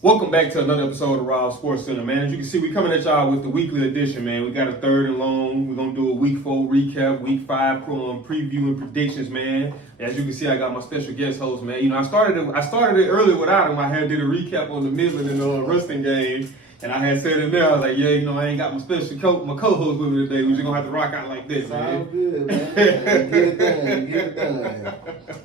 Welcome back to another episode of Raw Sports Center, man. As you can see, we coming at y'all with the weekly edition, man. We got a third and long. We're going to do a week 4 recap, week 5 preview and predictions, man. As you can see, I got my special guest host, man. You know, I started it earlier without him. I had did a recap on the Midland and Ruston game. And I had said in there, I was like, yeah, you know, I ain't got my my co-host with me today. We just going to have to rock out like this, man. Sounds good, man. Get it done.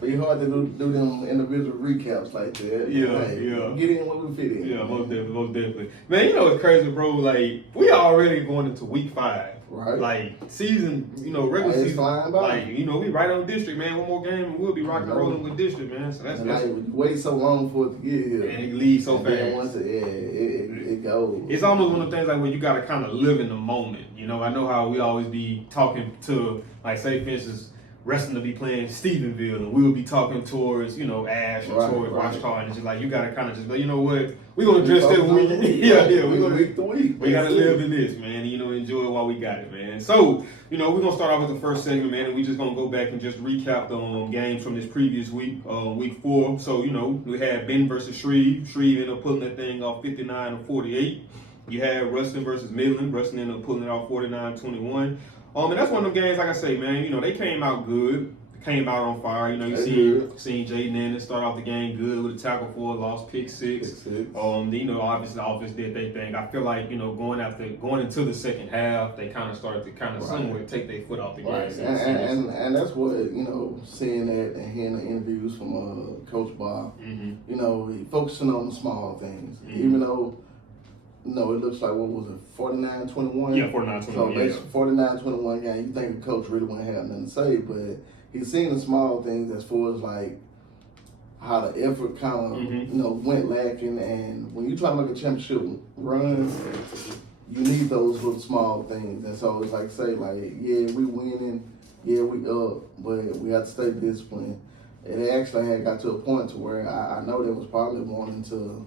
It's hard to do them individual recaps like that. Yeah. Get in when we fit in. Yeah, most definitely. Man, you know what's crazy, bro? Like, we already going into week 5. Right. Like, season, regular season. Flying by. Like, we right on district, man. One more game and we'll be rocking and rolling with district, man. So that's wait so long for it to get here. And it leaves so fast. Then once it goes. It's almost one of the things like where you gotta kind of live in the moment. You know, I know how we always be talking to, like, say for instance, Reston to be playing Stephenville, and we'll be talking towards, Ash and towards Washington, and it's just like you gotta kind of just go, you know what, we're gonna address this week. We're gonna week to week. We gotta live in this, man. Enjoy it while we got it, man. So, we're gonna start off with the first segment, man, and we just gonna go back and just recap the games from this previous week, week 4. So, we had Ben versus Shreve. Shreve ended up pulling that thing off 59-48. You had Ruston versus Midland. Ruston ended up pulling it off 49-21. And that's one of them games, like I say, man, they came out good. Came out on fire. Seen Jaden Ennis start off the game good with a tackle for a loss, pick six. Obviously the offense did their thing. I feel like, going into the second half, they kind of started to somewhat take their foot off the gas. And that's what, seeing that and hearing the interviews from Coach Bob, focusing on the small things. Even though, it looks like, what was it, 49-21? Yeah, 49-21. So that's 49-21 game. You think the coach really wouldn't have nothing to say, but he's seen the small things as far as like how the effort kind of went lacking. And when you try to make a championship run, you need those little small things. And so it's like say yeah, we winning, yeah, we up, but we have to stay disciplined. It actually had got to a point to where I know they was probably wanting to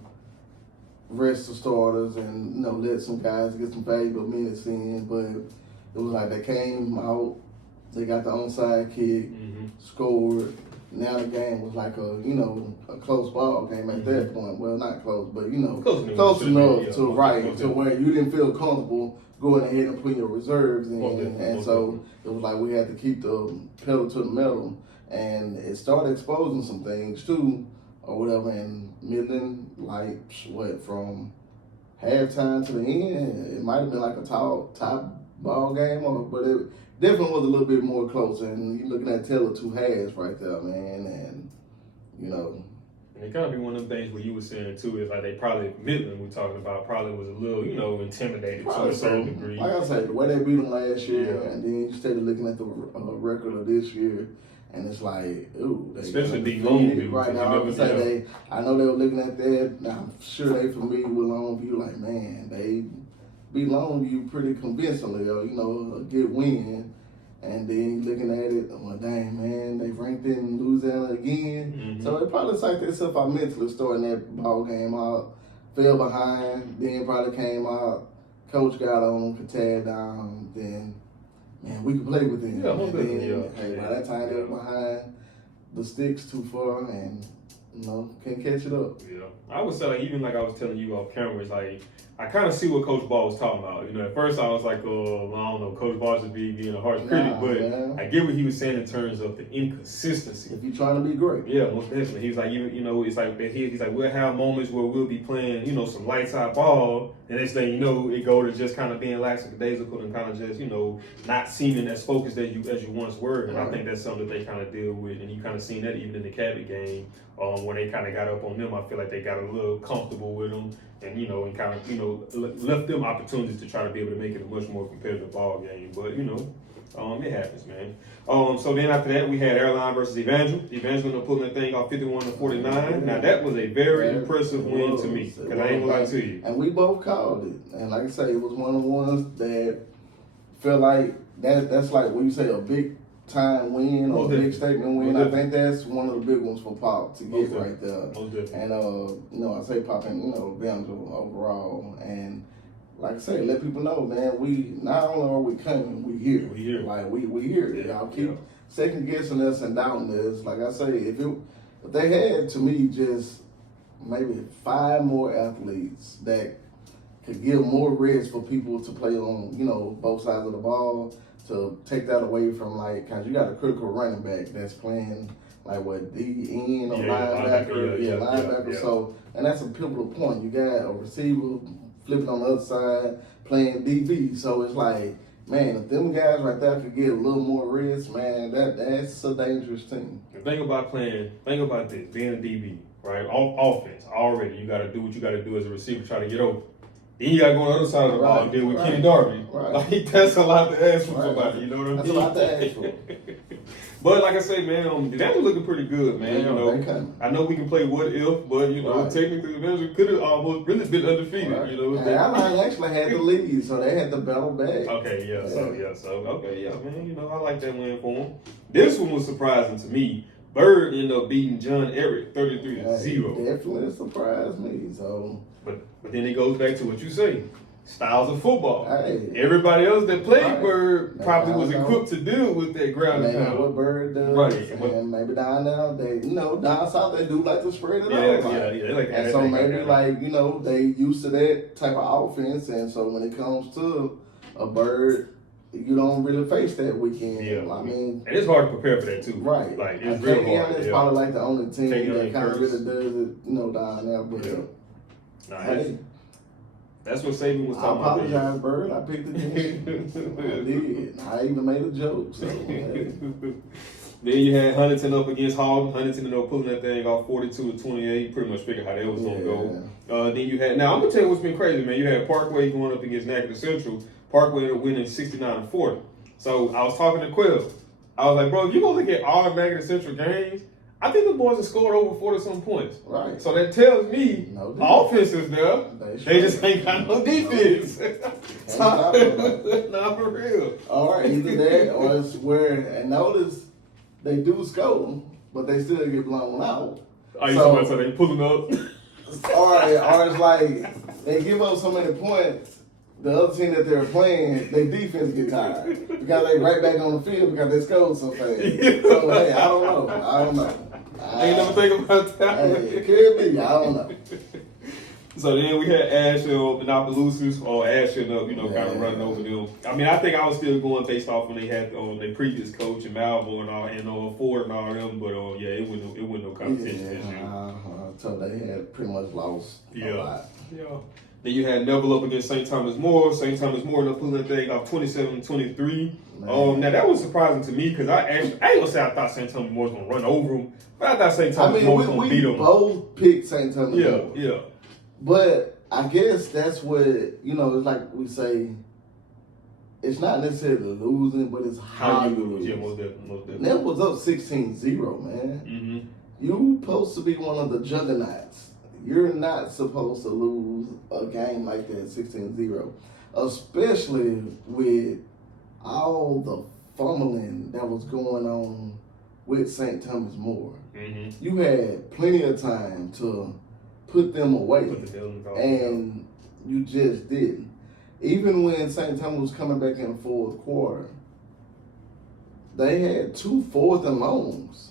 rest the starters and let some guys get some valuable minutes in, but it was like they came out, they got the onside kick, scored. Now the game was like a close ball game at that point. Well, not close, but close enough to where you didn't feel comfortable going ahead and putting your reserves in. And so it was like we had to keep the pedal to the metal, and it started exposing some things too, or whatever. And Midland, from halftime to the end, it might have been like a top ball game, but it definitely was a little bit more closer. And you're looking at Taylor 2 halves right there, man. And and it kind of be one of the things where you were saying too is like they probably Midland we're talking about probably was a little intimidated to a certain degree. Like I said, the way they beat them last year, and then you started looking at the record of this year. And it's like, ooh, especially the Longview. Right now, I know they were looking at that. Now, I'm sure they familiar with Longview. Like, man, they beat Longview pretty convincingly, a good win. And then looking at it, well, dang, man, they ranked in Louisiana again. So it probably psyched themselves out mentally starting that ball game out. Fell behind, then probably came out. Coach got on them, could tag down, then. Man, we could play with them. Yeah, by that time they were behind the sticks too far and can't catch it up. Yeah. I would say even like I was telling you off camera, it's like I kind of see what Coach Ball was talking about. At first I was like, I don't know, Coach Ball should be being a harsh critic, but man, I get what he was saying in terms of the inconsistency. If you're trying to be great. Yeah, most definitely. He was like, it's like he's like we'll have moments where we'll be playing, some lights out ball, and next thing you know, it go to just kind of being lackadaisical and kind of just, not seeming as focused as you once were. And I think that's something that they kind of deal with, and you kind of seen that even in the Cabot game. When they kind of got up on them, I feel like they got a little comfortable with them, and and kind of left them opportunities to try to be able to make it a much more competitive ball game. But it happens, man. So then after that, we had Airline versus Evangel. Evangel pulling that thing off 51-49. Now that was a very impressive win to me, because I ain't gonna lie to you. And we both called it, and like I say, it was one of the ones that felt like that's like when you say a big time win or a big statement win. I think that's one of the big ones for Pop to get right there. And I say Pop and Evangel overall, and like I say, let people know, man, we not only are we coming, we here. We here. Like we here. Y'all keep second guessing us and doubting us. Like I say, if they had to me just maybe 5 more athletes that could give more rest for people to play on, both sides of the ball, to take that away from, like, because you got a critical running back that's playing, like, what, DN or linebacker? Linebacker. So, and that's a pivotal point. You got a receiver flipping on the other side, playing DB. So it's like, man, if them guys right there could get a little more rest, man, that's a dangerous team. The thing about this, being a DB, right? Offense, already, you got to do what you got to do as a receiver, try to get open. Then you got to go on the other side of the ball and deal with Kenny Darby. Right. Like, that's a lot to ask from somebody, you know what I mean? That's a lot to ask for. But like I say, man, Evangel's looking pretty good, man. I know we can play what if, but technically Evangel could have almost really been undefeated. Right. And Alabama actually had the lead, so they had to battle back. Okay, man. I like that win for him. This one was surprising to me. Bird ended up beating John Eric 33-0. Definitely surprised me. So, but then it goes back to what you say. Styles of football. Hey. Everybody else that played Bird probably was equipped to deal with that ground and pound. What Bird does, right? And maybe down now down south they do like to spread it out. They like that. And so maybe they used to that type of offense, and so when it comes to a Bird, you don't really face that weekend. Yeah, I mean, and it's hard to prepare for that too. Right. Like it's real hard. It's probably like the only team that kind of really does it, down there. But that's what Saban was talking about. I apologize, Bird. I picked the team. I did. I even made a joke. So, Then you had Huntington up against Hall. Huntington ended up pulling that thing off 42-28. Pretty much figured how that was going to go. Then you had, now I'm going to tell you what's been crazy, man. You had Parkway going up against Natchitoches Central. Parkway ended up winning 69-40. So I was talking to Quill. I was like, bro, if you're going to look at all Natchitoches Central games, I think the boys have scored over 40-some points. Right. So that tells me offense is there. They just ain't got no defense. Nah, for real. All right, either that or it's where, and notice they do score, but they still get blown out. So they pulling up. Or it's like they give up so many points. The other team that they're playing, their defense get tired because they right back on the field because they scored so fast. So hey, I don't know. I ain't never think about that. Hey, it could be. I don't know. So then we had Ash and Opelousas, or Ash and kind of running over them. I mean, I think I was still going based off when they had their previous coach and Malvo and all, and Ford and all them. But it wasn't no competition this year. So they had pretty much lost a lot. Yeah. Then you had Neville up against St. Thomas More. St. Thomas More ended up pulling that thing off 27-23. Now that was surprising to me because I ain't gonna say I thought St. Thomas More was gonna run over them, but I thought St. Thomas More was gonna beat them. We both picked St. Thomas More. Yeah. But I guess that's what it's like we say. It's not necessarily losing, but it's how you lose. Yeah, most definitely. Neville was up 16-0, man. Mm-hmm. You supposed to be one of the juggernauts. You're not supposed to lose a game like that, 16-0. Especially with all the fumbling that was going on with St. Thomas More. Mm-hmm. You had plenty of time to put them away, and you just didn't. Even when St. Thomas was coming back in the fourth quarter, they had 2 4th and longs.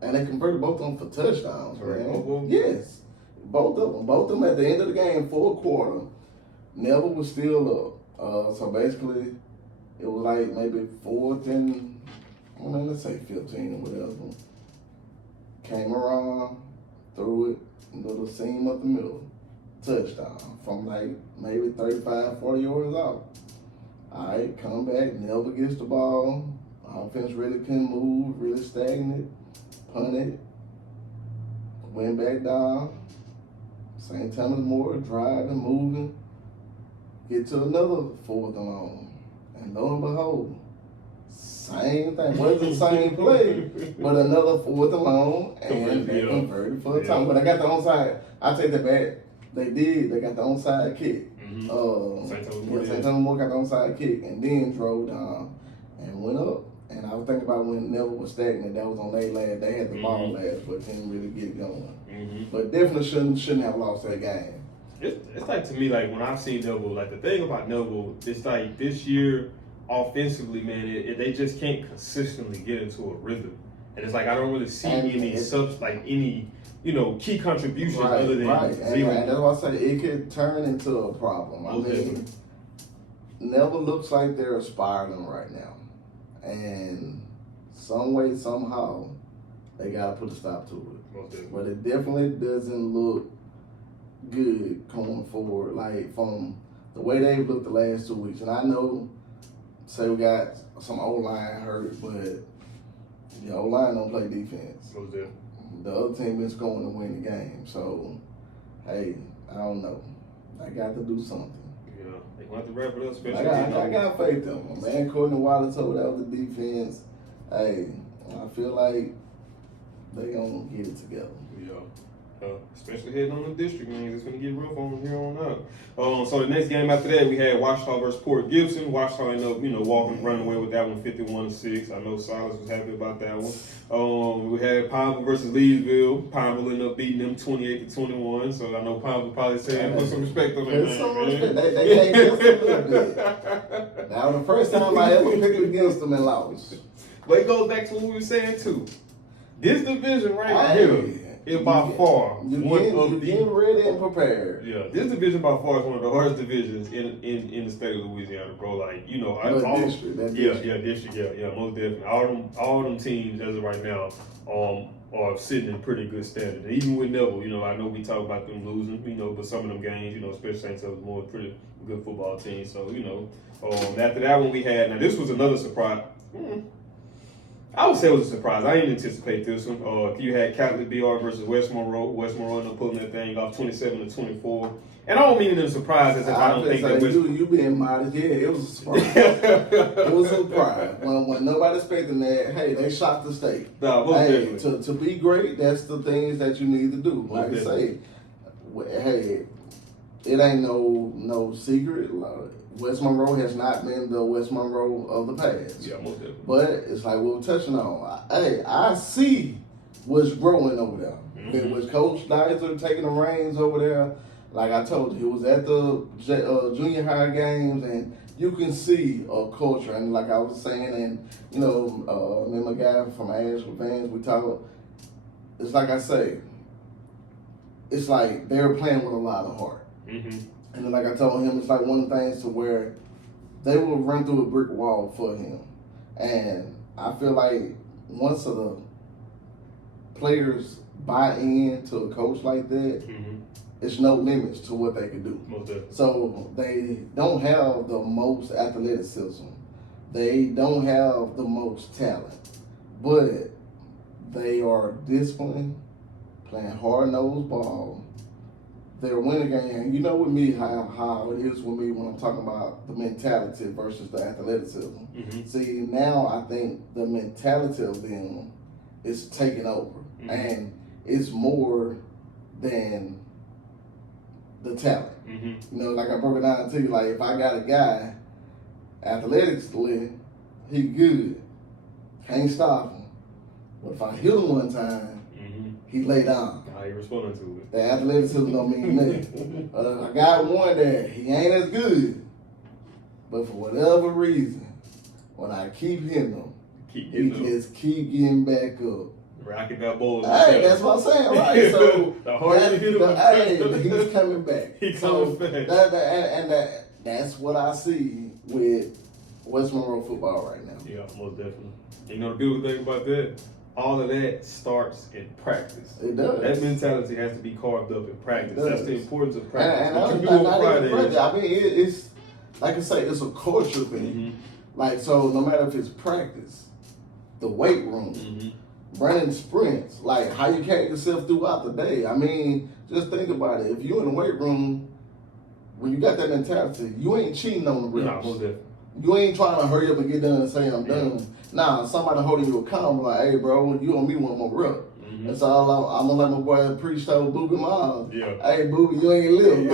And they converted both of them for touchdowns, man. Yes. Both of them. Both of them at the end of the game, fourth quarter. Neville was still up. So basically, it was like maybe 4th and, let's say 15 or whatever. Came around, threw it, little seam up the middle. Touchdown from like maybe 35, 40 yards out. All right, come back. Neville gets the ball. Offense really couldn't move, really stagnant. Punted, went back down. St. Thomas More driving, moving, get to another 4th and long. And lo and behold, same thing. Wasn't the same play, but another 4th and long, and they converted for a time. But I got the onside. I take that back. They did. They got the onside kick. Mm-hmm. St. Thomas More got the onside kick and then drove down and went up. And I was thinking about when Neville was stagnant, that was on their last. They had the ball last, but didn't really get it going. Mm-hmm. But definitely shouldn't have lost that game. It's like, to me, like when I've seen Neville, like the thing about Neville, it's like this year offensively, man, they just can't consistently get into a rhythm. And it's like I don't really see any key contributions other than right. And zero. that's why I say it could turn into a problem. I mean, never looks like they're spiraling right now, and some way, somehow, they gotta put a stop to it. But it definitely doesn't look good going forward. Like from the way they've looked the last 2 weeks, and I know, say we got some O-line hurt, but the O-line don't play defense. The other team been scoring to win the game. So, hey, I don't know. I got to do something. Yeah, they want to wrap it up. Especially I got faith in them. Man, Courtney Wallace over there with the defense. Hey, I feel like they gonna get it together. Yeah. Especially heading on the district games, it's gonna get rough on here on out. So the next game after that, we had Washita versus Port Gibson. Washita ended up, running away with that one, 51-6. I know Silas was happy about that one. We had Pineville versus Leesville. Pineville ended up beating them 28-21. So I know Pineville probably saying, put some respect on that, man. They came against them a little bit. That was the first time I ever picked against them and lost. But it goes back to what we were saying too. This division right here is by far you're getting ready and prepared. Yeah, this division by far is one of the hardest divisions in the state of Louisiana, bro. Like, district, most definitely. All them teams as of right now are sitting in pretty good standing. And even with Neville, I know we talk about them losing, but some of them games, especially St. Tel's more pretty good football team. So, after that one we had, now this was another surprise. I would say it was a surprise. I didn't anticipate this one. You had Catholic BR versus West Monroe. West Monroe ended up pulling that thing off 27-24. And I don't mean it in a surprise as if I don't think that West you being modest. Yeah, it was a surprise. It was a surprise. When nobody expecting that, hey, they shocked the state. Hey, to be great, that's the things that you need to do. Like I say, hey, it ain't no secret. West Monroe has not been the West Monroe of the past. Yeah, most definitely. But it's like we were touching on. I see what's growing over there. Mm-hmm. With Coach Dyser taking the reins over there. Like I told you, he was at the junior high games, and you can see a culture. And like I was saying, and me and my guy from Ashland Fans, we talk. It's like I say, it's like they're playing with a lot of heart. Mm-hmm. And then like I told him, it's like one of the things to where they will run through a brick wall for him. And I feel like once the players buy in to a coach like that, it's no limits to what they can do. Most definitely. So they don't have the most athleticism. They don't have the most talent. But they are disciplined, playing hard-nosed ball. They're winning game. And you know with me how it is with me when I'm talking about the mentality versus the athleticism. Mm-hmm. See, now I think the mentality of them is taking over. Mm-hmm. And it's more than the talent. Mm-hmm. Like I broke it down to you, like if I got a guy, athletically, he good. Can't stop him. But if I hit him one time, he lay down. How you responding to it? The athleticism don't mean nothing. I got one that he ain't as good, but for whatever reason, when I keep hitting him, he just keep getting back up. Rocket that ball. Hey, that's what I'm saying, right? So the harder you hit him, he's coming back. He's coming back. That's what I see with West Monroe football right now. Yeah, most definitely. The beautiful thing about that, all of that starts in practice. It does. That mentality has to be carved up in practice. That's the importance of practice. And what you do on Friday. I mean, it's like I say, it's a culture thing. Like, so no matter if it's practice, the weight room, running sprints, like how you carry yourself throughout the day. I mean, just think about it. If you're in the weight room, when you got that mentality, you ain't cheating on the reps. No, most definitely. You ain't trying to hurry up and get done and say I'm done. Nah, somebody holding you accountable like, hey, bro, you owe me one more rep. That's all I'm going to let my boy preach to Booby Miles. Yeah. Hey, Booby, you ain't live.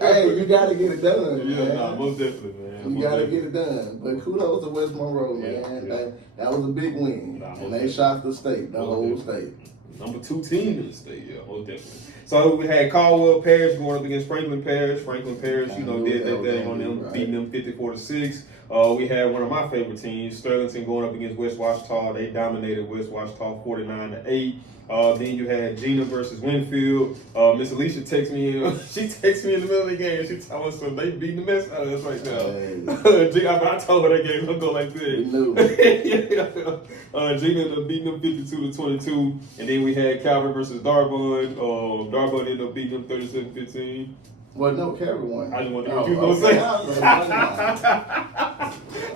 Hey, you got to get it done. Yeah, nah, most definitely, man. You got to get it done. But kudos to West Monroe, man. Yeah. That was a big win. And they shocked the state, the whole state. Number 2 team in the state, yeah, most definitely. So we had Caldwell Parish going up against Franklin Parish. Franklin Parish, you know, did that thing on them, beating them 54-6. We had one of my favorite teams, Sterlington, going up against West Washita. They dominated West Washita 49-8. Then you had Gina versus Winfield. Miss Alicia texts me. She texts me in the middle of the game. She told us so they beating the mess out of us right now. I told her that game don't go like this. Gina ended up beating them 52-22, and then we had Calvert versus Darbun. Darbun ended up beating them 37-15. Well, no, Calvert won. I didn't want to hear what you was gonna say.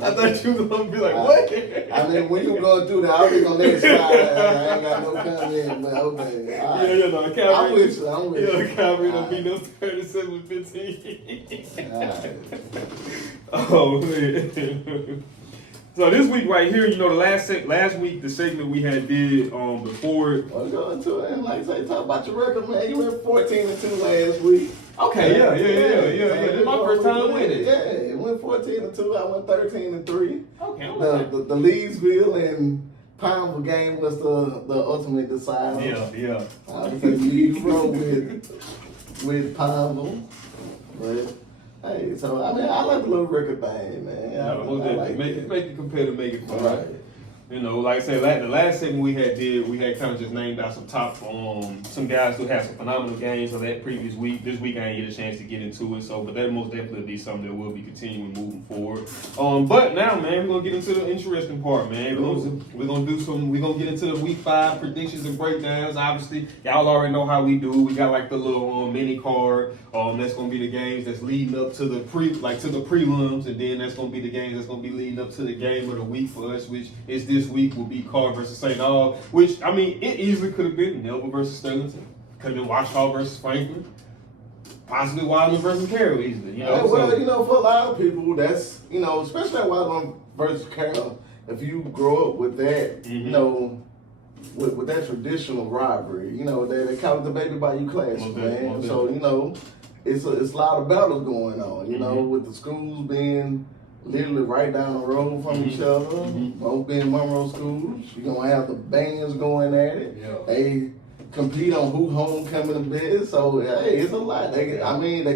I thought you was gonna be like, what? I mean, when you going through that, I was gonna let it slide. I ain't got no comment, but okay. Yeah, no, Calvert. I'm with you. Yeah, Calvert ended up beating them 37-15. Oh man. So this week right here, you know, the last week, the segment we had did before it. Well, go into it and like say, talk about your record, man. You went 14-2 last week. Okay, yeah. This is my first time winning. Yeah, it went 14-2. I went 13-3. Okay, the Leesville and Pineville game was the ultimate decider. Yeah. I would say you roll with Pineville, but. Hey, so I mean, I like the little record thing, man. I like make it compare to make it fun. Right. You know, like I said, the last segment we had kind of just named out some top, some guys who had some phenomenal games of that previous week. This week I didn't get a chance to get into it, so but that most definitely be something that we'll be continuing moving forward. But now, man, we're gonna get into the interesting part, man. We're gonna get into the week 5 predictions and breakdowns. Obviously, y'all already know how we do. We got like the little mini card. That's gonna be the games that's leading up to the prelims, and then that's gonna be the games that's gonna be leading up to the game of the week for us, which is this week will be Carr versus St. Aug, which, I mean, it easily could have been Nelva versus Sterlington, could have been Washita versus Franklin, possibly Wildman versus Carroll easily, you know. Yeah, well, you know, for a lot of people, that's, you know, especially at Wildman versus Carroll, if you grow up with that, you know, with that traditional rivalry, you know, they call it the baby by you class, man. So, you know, it's a lot of battles going on, you know, with the schools being literally right down the road from each other, both being Monroe schools. You're going to have the bands going at it. Yeah. They compete on who homecoming the best. So, hey, it's a lot. They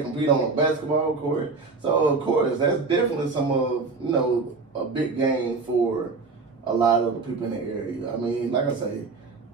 compete on a basketball court. So, of course, that's definitely some of, you know, a big game for a lot of the people in the area. I mean, like I say,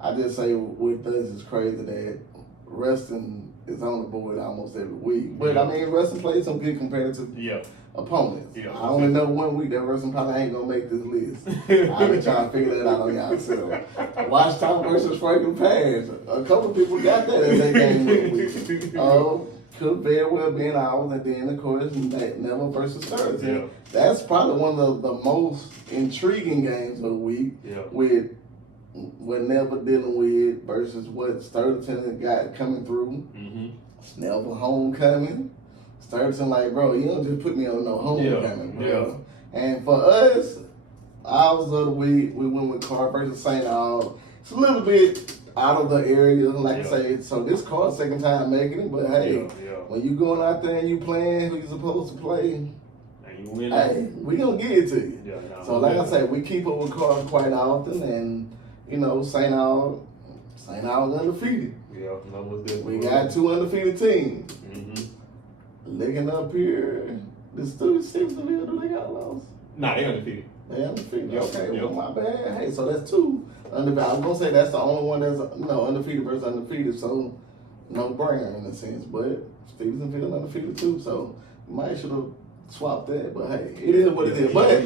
I just say with us, it's crazy that wrestling is on the board almost every week. But, I mean, wrestling plays some good competitive opponents. Yeah, I only know 1 week that wrestling probably ain't gonna make this list. I've been trying to figure that out on y'all self. Washita versus Franklin Parish. A couple of people got that as their game this week. Could very well be ours, and then of course Neville versus Sterlington. Yeah. That's probably one of the most intriguing games of the week. Yeah. With what Neville dealing with versus what Sterlington got coming through. Neville homecoming. Sterlington like, bro, you don't just put me on no homecoming, bro. And for us, ours of the week, we went with Carr versus St. Aug. It's a little bit out of the area, like I say. So this Carr's second time making it, but hey, when you going out there and you playing who you supposed to play, hey, we gonna get it to you. So like I say, we keep up with Carr quite often, and you know, St. Aug undefeated. We got 2 undefeated teams. Looking up here, the students Stevensville, do they got lost? Nah, they undefeated. They undefeated. Okay, well, my bad. Hey, so that's 2 undefeated. I was gonna say that's the only one that's undefeated versus undefeated, so no brainer in a sense. But Stevensville undefeated too, so you might should have swapped that. But hey, it is what it is. But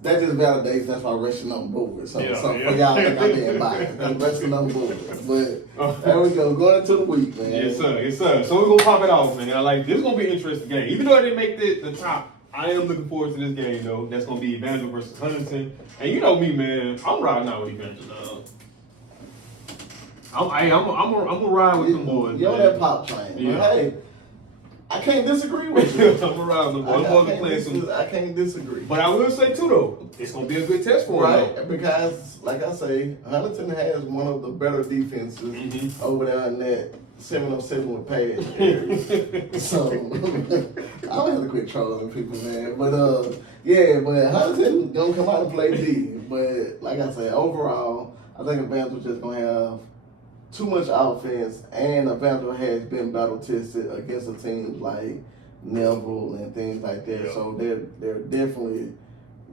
that just validates that's why wrestling on board. So for y'all think I'm being biased. That's wrestling on board. But there we go. Going into the week, man. Yes, sir. So we're gonna pop it off, man. Like this is gonna be an interesting game. Even though I didn't make the top, I am looking forward to this game though. That's gonna be Evangel versus Huntington. And you know me, man. I'm riding out with Evangel. I'm gonna ride with them boys. You're on that pop train. Yeah. Hey, I can't disagree with you. I'm around the boys. I can't disagree. But I will say too though, it's gonna be a good test for them. Right, because like I say, Huntington has one of the better defenses over there in that 707 with pass area. So I don't have to quit trolling people, man. But but Huntington gonna come out and play D. But like I say, overall, I think Evans was just gonna have too much offense, and Evander has been battle tested against the teams like Neville and things like that. Yeah. So they're definitely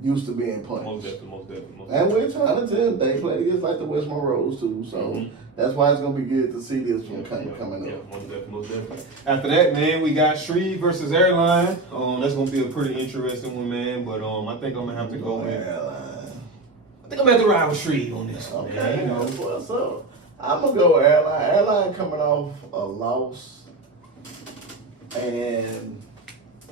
used to being punched. Most definitely. And we're trying to tell them they play against like the West Monroes too. So that's why it's gonna be good to see this one coming up. Yeah, most definitely. After that, man, we got Shreve versus Airline. That's gonna be a pretty interesting one, man. But I think I'm gonna have to go with Airline. I think I'm gonna have to ride with Shreve on this one, Okay, man. You know. that's what's up. I'm gonna go Airline. Airline coming off a loss, and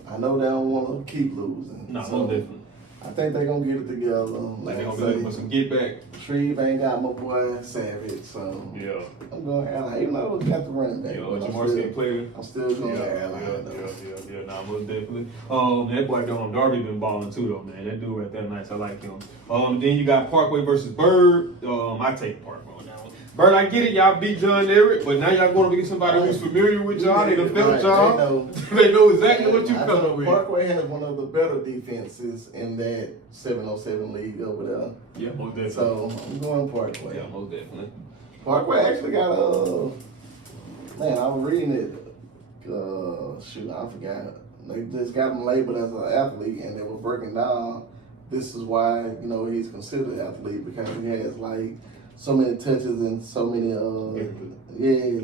I know they don't want to keep losing. Nah, so most definitely. I think they're gonna get it together. Like they're gonna be looking for some get back. Shreve ain't got my boy Savage, so Yeah. I'm going Airline. Even though we got the running back, Yeah, but Jamarski player. I'm still going Yeah, Airline. nah, most definitely. That boy Darby been balling too though, man. That dude right there, nice. I like him. Then you got Parkway versus Bird. I take Parkway on that one. Bird, I get it, y'all beat John Everett, but now y'all going to get somebody who's familiar with y'all. They done felt y'all. They know exactly what you coming with. Parkway has one of the better defenses in that 707 league over there. Yeah, most definitely. So I'm going Parkway. Yeah, most definitely. Parkway actually got man, I was reading it. Shoot, I forgot. They just got him labeled as an athlete, and they were breaking down. This is why he's considered an athlete because he has like so many touches and so many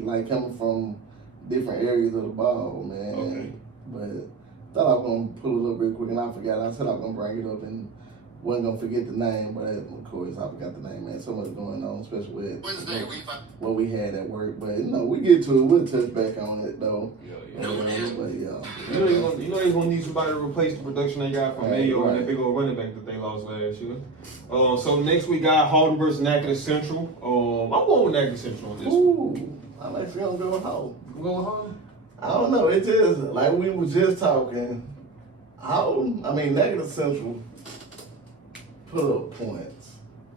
like coming from different areas of the ball, man. Okay. But thought I was gonna pull it up real quick, and I forgot. I said I was gonna bring it up and wasn't gonna forget the name, but of course I forgot the name, man. So much going on, especially with what we had at work. But we get to it. We'll touch back on it though. Yeah. But You know they're gonna need somebody to replace the production they got from Mayo and that big old running back that they lost last year. So next we got Halton versus Natchitoches Central. I'm going with Natchitoches Central on this one. ooh, I'm actually gonna go home. You going Halton? I don't know. It just like we were just talking. Negative Central put up points,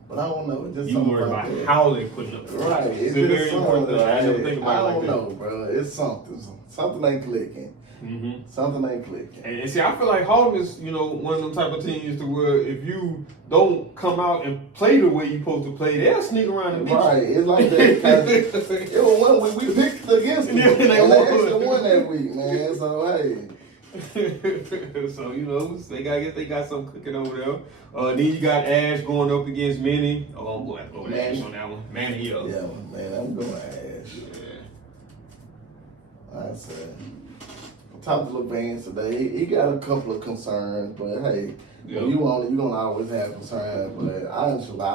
but I don't know. It just You something worry about that. how they put it up. Right. It's just very important. something I never think I about it don't like know, bro. It's something. Something ain't clicking. that. Something ain't clicking. And see, I feel like Halton is, one of them type of teams to where if you don't come out and play the way you're supposed to play, they'll sneak around and beat you. Right. It's like that. It was one week we picked against them, and they actually won that week, man. So hey. So they got something cooking over there. Then you got Ash going up against Manny. I'm going to go with Ash on that one. Manny, Yeah, man, I'm going Ash. Yeah. I said. Talked to LeVance today. He got a couple of concerns, but hey, Yep. you're gonna always have concerns. But I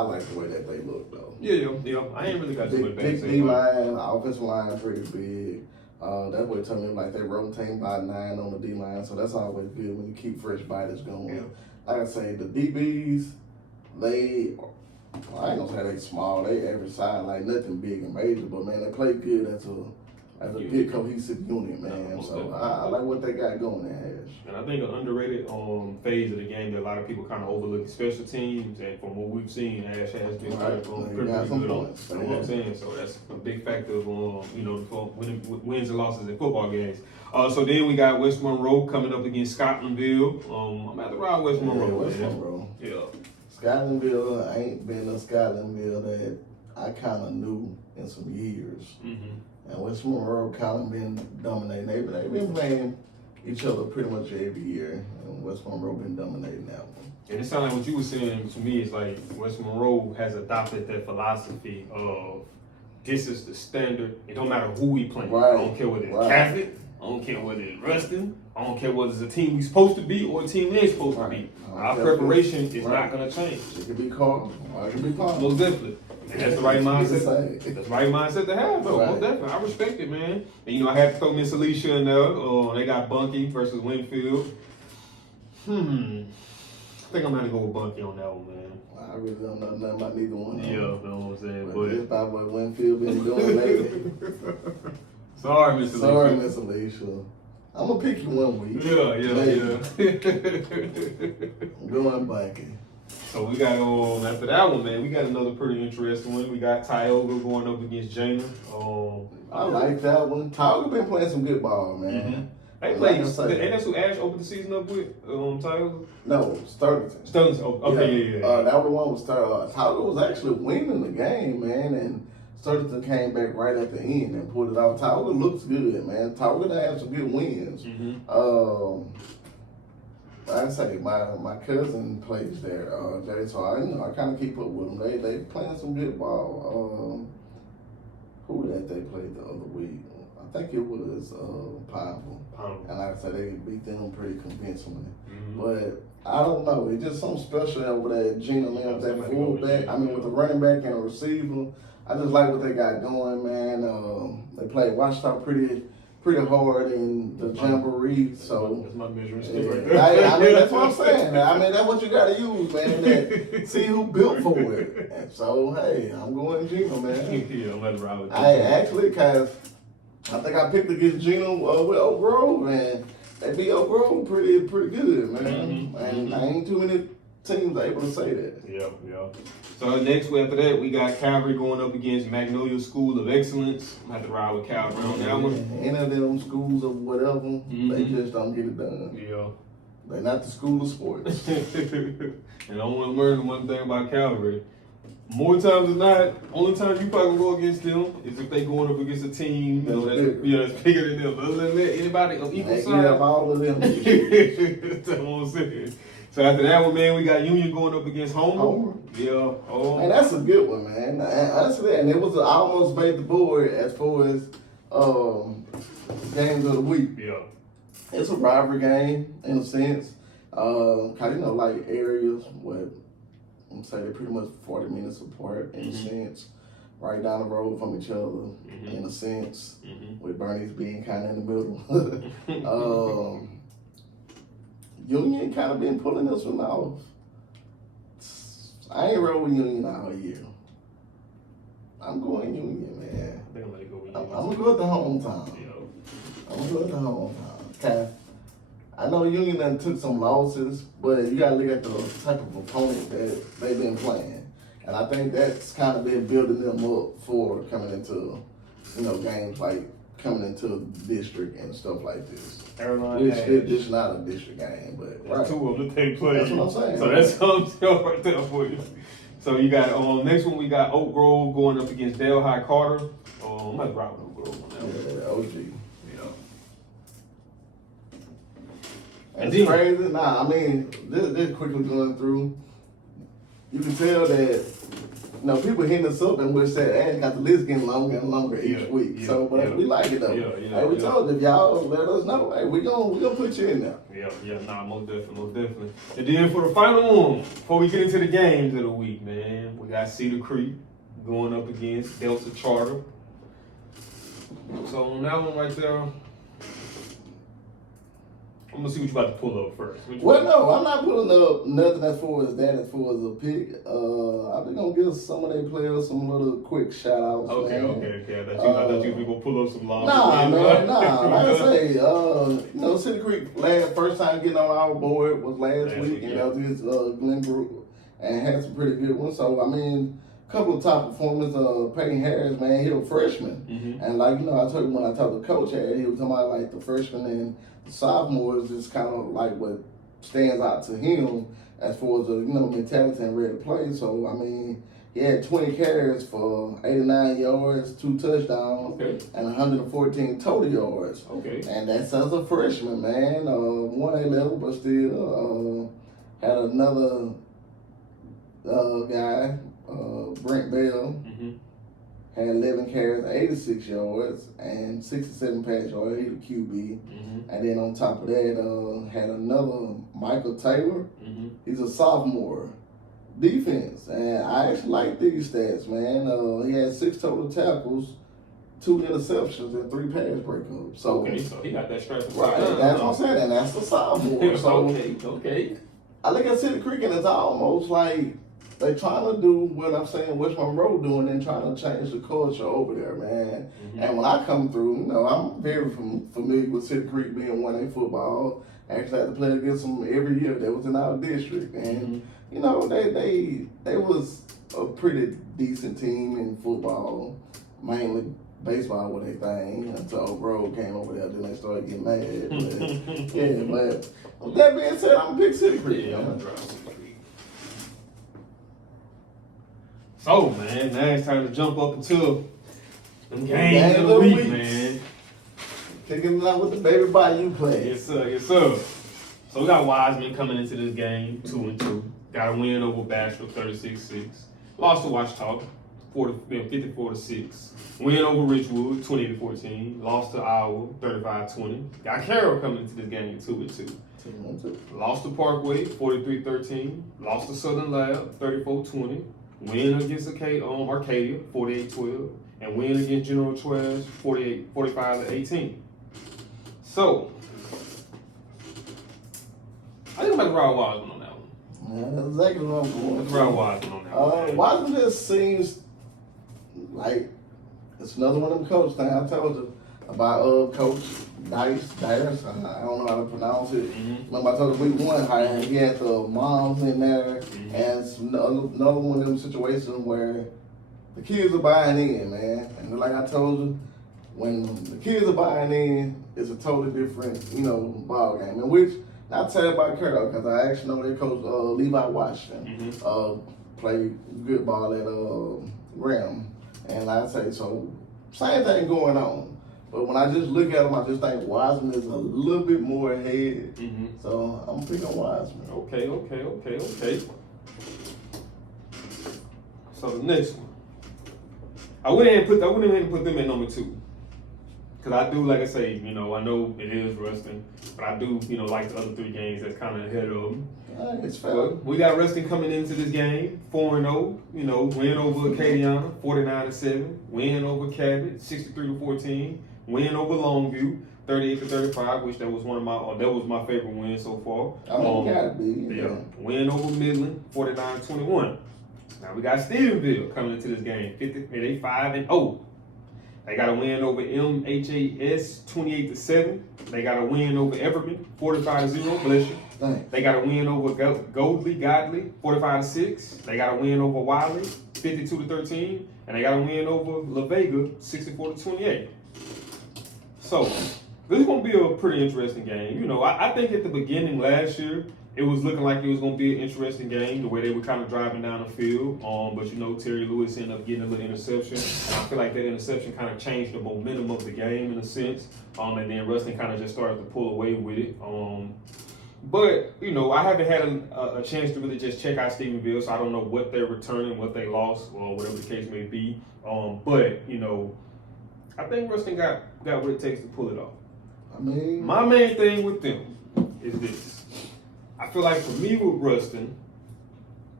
like the way that they look though. Yeah. I ain't really got too much bad to Big say D about it. line, offensive line pretty big. That way told me like they rotate by 9 on the D line, so that's always good when you keep fresh bodies going. Yeah. Like I say, the DBs, I ain't gonna say they small, they average size, like nothing big and major, but man, they play good as a good cohesive unit, man. No, So I like what they got going there, Ash. And I think an underrated phase of the game that a lot of people kind of overlook, special teams, and from what we've seen, Ash has been Right. pretty Got some good on. points. You know what I'm saying? So that's a big factor of for wins and losses in football games. So then we got West Monroe coming up against Scotlandville. I'm at the ride West Monroe. West man. Monroe. Yeah. Scotlandville ain't been a Scotlandville that I kind of knew in some years. Mm-hmm. And West Monroe kind of been dominating. They've been playing each other pretty much every year, and West Monroe been dominating that one. And it sounds like what you were saying to me is like West Monroe has adopted that philosophy of this is the standard. It don't matter who we play. Right. I don't care whether it's Right. Catholic. I don't care whether it's Ruston. I don't care whether it's a team we supposed to beat or a team we ain't supposed to beat. Our preparation is not going to change. It could be Carl, or it could be Carl. Most definitely. And that's the right mindset. That's That's the right mindset to have, though. Right. Most definitely. I respect it, man. And, I had to throw Miss Alicia in there. They got Bunky versus Winfield. I think I'm going to go with Bunky on that one, man. I really don't know nothing about neither one. Yeah, you know what I'm saying? But just by what Winfield been doing lately. Sorry, Miss Alicia. Sorry, Miss Alicia. I'm gonna pick you one week. Yeah. I'm going Bunky. So we got after that one, man, we got another pretty interesting one. We got Tioga going up against Jana. I like that one. Tioga been playing some good ball, man. They Like played. I say. And that's who Ash opened the season up with. Tioga. No, Sterlington. Sterling. Oh, okay, yeah. That was the one with Sterling. Tioga was actually winning the game, man, and Sturgis came back right at the end and pulled it off. Tauga looks good, man. Tauga they have some good wins. I say my cousin plays there, Jay. So I kind of keep up with them. They playing some good ball. Who was that they played the other week? I think it was Powerful. And like I said, they beat them pretty convincingly. But I don't know. It's just something special over there. Gina Lim, that fullback. I mean, with the running back and a receiver. I just like what they got going, man. They played Washita pretty hard in the jamboree. So that's my measuring stick right there. I mean, that's what I'm saying. I mean, that's what you got to use, man. See who built for it. And so, hey, I'm going Gina, man. Yeah, I'm letting ride with that. I actually, cause I think I picked against Gina with Oak Grove, and they beat Oak Grove pretty good, man. And I ain't too many teams able to say that. Yeah. So next after that, we got Calvary going up against Magnolia School of Excellence. I'm gonna have to ride with Calvary on that one. Any of them schools or whatever, they just don't get it done. Yeah. They're not the school of sports. And I want to learn one thing about Calvary. More times than not, only time you probably go against them is if they going up against a team that's bigger than them. Other than that, anybody of equal size. Have all of them. That's what I'm saying. So after that one, man, we got Union going up against Homer. Yeah. Oh. And that's a good one, man. Honestly, and it was I almost made the board as far as games of the week. Yeah. It's a rivalry game in a sense. Cause like areas what I'm saying they're pretty much 40 minutes apart in a sense. Right down the road from each other in a sense. With Bernie's being kinda in the middle. Union kind of been pulling this one off. I ain't roll with Union all year. I'm going Union, man. I think I'm gonna go with Union. I'm gonna go with the hometown. I'm gonna go with the hometown. Okay. I know Union done took some losses, but you gotta look at the type of opponent that they've been playing. And I think that's kind of been building them up for coming into, games like coming into district and stuff like this. Carolina This is not a district game, but right. Two of them they play. That's what I'm saying. So that's something right there for you. So you got next one we got Oak Grove going up against Delhi Carter. I'm not riding Oak Grove on that one. Yeah, OG. And It's crazy. Nah, I mean, this quickly going through. You can tell that people hitting us up and we're saying, got the list getting longer and longer each week. But we like it though. We told you, if y'all let us know, hey, we gonna put you in there. Most definitely. And then for the final one, before we get into the games of the week, man, we got Cedar Creek going up against Delta Charter. So on that one right there, I'm gonna see what you about to pull up first. Well, no, I'm not pulling up nothing as far as a pick. I'm just gonna give some of their players some little quick shout outs. Okay. I thought you were gonna pull up some long. Nah. Like I say, Cedar Creek first time getting on our board was last week, and that was against Glenbrook, and had some pretty good ones. So I mean, a couple of top performers. Peyton Harris, man, he was a freshman, and I told you when I talked to Coach, he was talking about like the freshmen and sophomores is kind of like what stands out to him as far as mentality and ready to play. So I mean, he had 20 carries for 89 yards, 2 touchdowns, and 114 total yards. And that's as a freshman, man. 1A level, but still had another guy, Brent Bell. Had 11 carries, 86 yards, and 67 pass yards. He's a QB. And then on top of that, had another Michael Taylor. He's a sophomore. Defense. And I actually like these stats, man. He had 6 total tackles, 2 interceptions, and 3 pass breakups. So he got that strength. Right, that's what I'm saying. And that's the sophomore. So I look at Cedar Creek, and it's almost like they trying to do what I'm saying West Monroe doing and trying to change the culture over there, man. And when I come through, I'm very familiar with Cedar Creek being 1A football. Actually, I had to play against them every year. They was in our district, and they was a pretty decent team in football, mainly baseball was their thing until Oak Grove came over there. Then they started getting mad. But with that being said, I'm a big Cedar Creek. I'm gonna drop Cedar Creek. So, man, now it's time to jump up into them games of the week, man. Kicking it out with the baby Bayou play. Yes, sir. Yes, sir. So we got Wiseman coming into this game, 2-2. Got a win over Bachelor, 36-6. Lost to Washita, 54-6. Win over Richwood, 20-14. Lost to Iowa, 35-20. Got Carroll coming into this game, 2-2. Lost to Parkway, 43-13. Lost to Southern Lab, 34-20. Win against Arcadia, 48-12. And win against General Trash, 45-18. So, I think I'm about to ride Wiseman on that one. Yeah, that's exactly what I'm going Let's ride Wiseman on that one. Wiseman just seems like it's another one of them coach things. I told you about Coach Dice. I don't know how to pronounce it. Remember I told you week 1 how he had the moms in there, and it's another one of them situations where the kids are buying in, man. And like I told you, when the kids are buying in, it's a totally different, ball game. And which, not tell about Carroll, because I actually know their coach Levi Washington played good ball at Graham. And like I say, so same thing going on. But when I just look at him, I just think Wiseman is a little bit more ahead. So I'm picking Wiseman. Okay. So the next one. I went ahead and put them at number 2. Because I do, like I say, I know it is Ruston, but I do, like the other 3 games that's kind of ahead of them. It's fair. But we got Ruston coming into this game, 4-0, win over Acadiana, 49-7, win over Cabot, 63-14, win over Longview, 38-35, which that was my favorite win so far. I mean, gotta be. Yeah. Win over Midland, 49-21. Now we got Stephenville coming into this game, they 5-0. They got a win over MHAS, 28-7. They got a win over Everman, 45-0. Bless you. Thanks. They got a win over Godley, 45-6. They got a win over Wiley, 52-13. And they got a win over La Vega, 64-28. So, this is going to be a pretty interesting game. I think at the beginning last year, it was looking like it was going to be an interesting game, the way they were kind of driving down the field. But, Terry Lewis ended up getting a little interception. And I feel like that interception kind of changed the momentum of the game in a sense. And then Ruston kind of just started to pull away with it. But, I haven't had a chance to really just check out Stephenville, so I don't know what they're returning, what they lost, or whatever the case may be. But, I think Ruston got what it takes to pull it off. I mean, my main thing with them is this. I feel like for me with Ruston,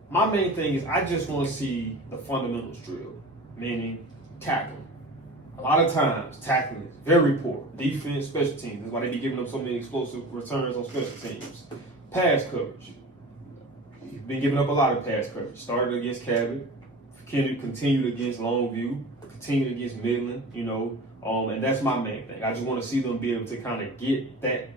my main thing is I just want to see the fundamentals drill, meaning tackling. A lot of times, tackling is very poor. Defense, special teams. That's why they be giving them so many explosive returns on special teams. Pass coverage. You've been giving up a lot of pass coverage. Started against Cabot, continued against Longview, continued against Midland, and that's my main thing. I just want to see them be able to kind of get that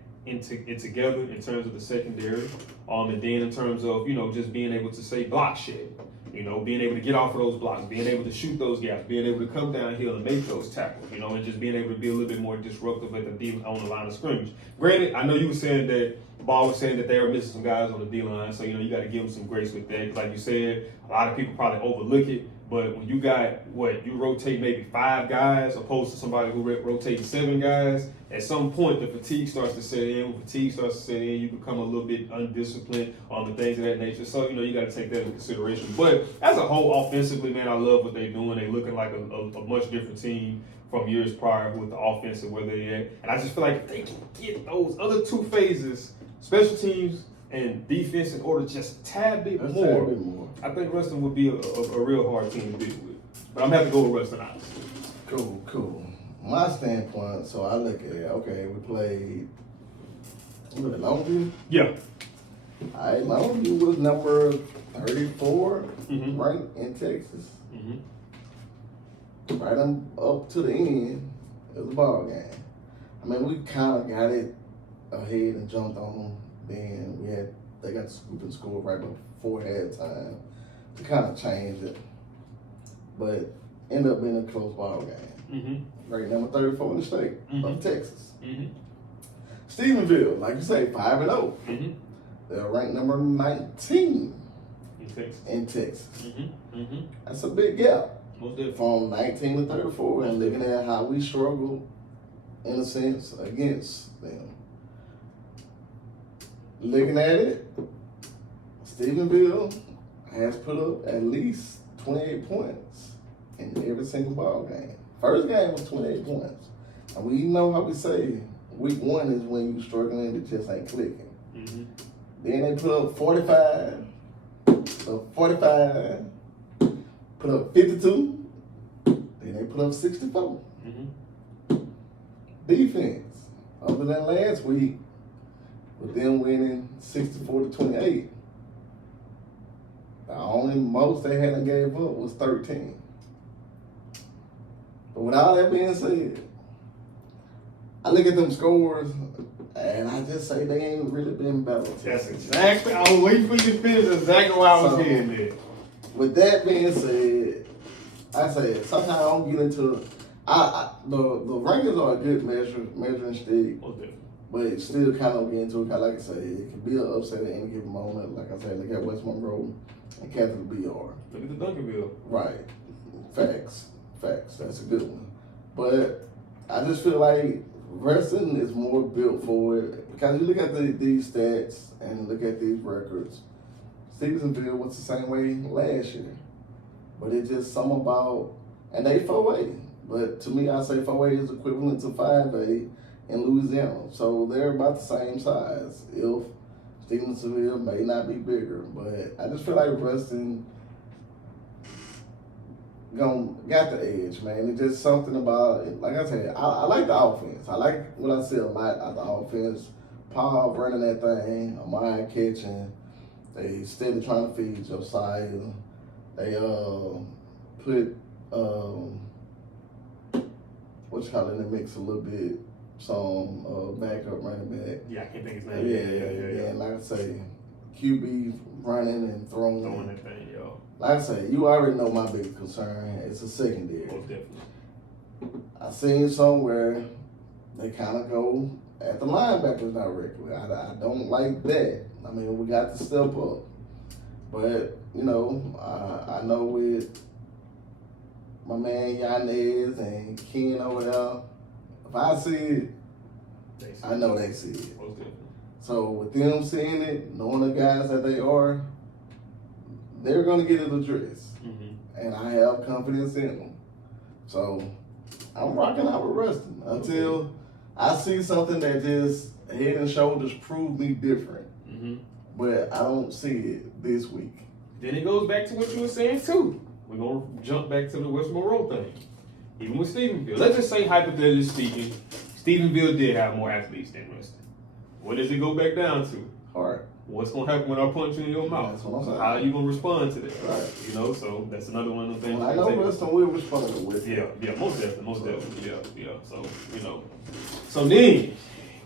together in terms of the secondary, and then in terms of, just being able to say block shit. Being able to get off of those blocks, being able to shoot those gaps, being able to come downhill and make those tackles, and just being able to be a little bit more disruptive at on the line of scrimmage. Granted, I know you were saying that Ball was saying that they were missing some guys on the D line, so you got to give them some grace with that. Like you said, a lot of people probably overlook it, but when you got you rotate maybe 5 guys opposed to somebody who rotates 7 guys, at some point the fatigue starts to set in. When fatigue starts to set in, you become a little bit undisciplined on the things of that nature. So you got to take that into consideration. But as a whole, offensively, man, I love what they're doing. They're looking like a much different team from years prior with the offense and where they're at. And I just feel like if they can get those other 2 phases, special teams and defense, in order just a tad bit more, I think Ruston would be a real hard team to deal with. But I'm going to have to go with Ruston, honestly. Cool. My standpoint, so I look at it, okay, we played Longview? Yeah. All right, Longview was number 34, right, in Texas. Right up to the end of the ball game. I mean, we kind of got it ahead and jumped on them. Then they got the scoop and score right before halftime to kind of change it. But ended up being a close ball game. Right, number 34 in the state of Texas. Stephenville, like you say, 5-0. They're ranked number 19 in Texas. Mm-hmm. That's a big gap. Most definitely. From 19 to 34, and looking at how we struggle, in a sense, against them. Looking at it, Stephenville has put up at least 28 points in every single ball game. First game was 28 points. And we know how we say week one is when you're struggling, it just ain't clicking. Mm-hmm. Then they put up 45, put up 52, then they put up 64. Mm-hmm. Defense, other than last week, with them winning 64 to 28, the only most they hadn't gave up was 13. But with all that being said, I look at them scores, and I just say they ain't really been better. That's exactly. I was waiting for you to finish. Exactly why I was hearing that. With that being said, I say sometimes I don't get into the rankings are a good measuring stick, but it still kind of get into it. Like I say, it can be an upset at any given moment. Like I say, look at West Monroe and Catholic BR. Look at the Duncanville. Right, facts. That's a good one. But I just feel like wrestling is more built for it because you look at these stats and look at these records. Stevensonville was the same way last year, but it's just something about, and they 4A. But to me, I say 4A is equivalent to 5A in Louisiana, so they're about the same size. If Stevensonville may not be bigger, but I just feel like wrestling got the edge, man. It's just something about it. Like I said, I like the offense. I like what I see a lot of the offense. Paul running that thing, Amaya catching. They steady trying to feed Josiah. They put what you call it in the mix a little bit. Some backup running back. Yeah, I can't think his name. Yeah. And like I say, QB running and throwing that thing, yo. Like I say, you already know my big concern. It's a secondary. Most definitely. I seen somewhere they kind of go at the linebackers directly. I don't like that. I mean, we got to step up. But, you know, I know with my man Yanez and Ken over there, if I see it, I know they see it. Most definitely. So with them seeing it, knowing the guys that they are, they're going to get it addressed. Mm-hmm. And I have confidence in them. So I'm rocking out with wrestling until I see something that just head and shoulders prove me different. Mm-hmm. But I don't see it this week. Then it goes back to what you were saying too. We're gonna jump back to the West Monroe thing. Even with Stephenville. Let's just say, hypothetically speaking, Stephenville did have more athletes than Weston. What does it go back down to? Hard. What's gonna happen when I punch you in your mouth? That's what I'm saying. How are you gonna respond to that? Right. You know, so that's another one of the things. Well, I know Weston will respond with it. Yeah, most definitely. Yeah. So, you know. So then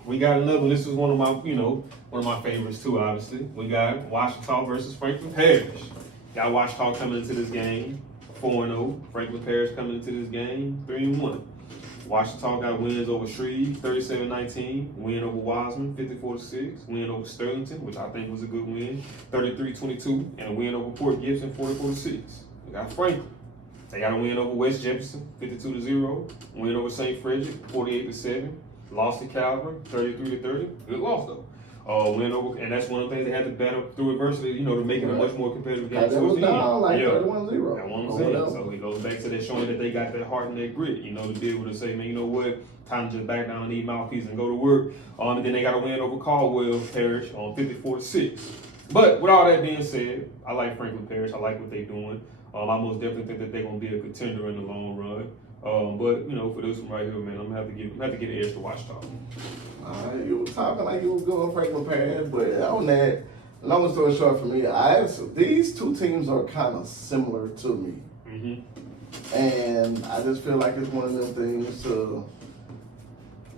we got another one. This is one of my favorites too, obviously. We got Washita versus Franklin Parish. Got Washita coming into this game 4-0. Franklin Parish coming into this game 3-1. Washita got wins over Shreve 37-19, win over Wiseman 54-6, win over Sterlington, which I think was a good win, 33-22, and a win over Port Gibson 44-6. We got Franklin. They got a win over West Jefferson 52-0, win over St. Frederick 48-7, lost to Calvert 33-30. Good loss though. Win over, and that's one of the things they had to battle through adversity, to make it a much more competitive game. That was down like 31-0. That's what I'm saying. So it goes back to that showing that they got that heart and that grit, to be able to say, man, you know what, time to just back down and eat mouthpiece and go to work. And then they got a win over Caldwell Parish on 54-6. But with all that being said, I like Franklin Parish. I like what they're doing. I most definitely think that they're gonna be a contender in the long run. But for this one right here, man, I'm gonna have to get an edge to Washita. You were talking like you was going Franklin Parish, but on that, long story short for me, these two teams are kind of similar to me. Mm-hmm. And I just feel like it's one of them things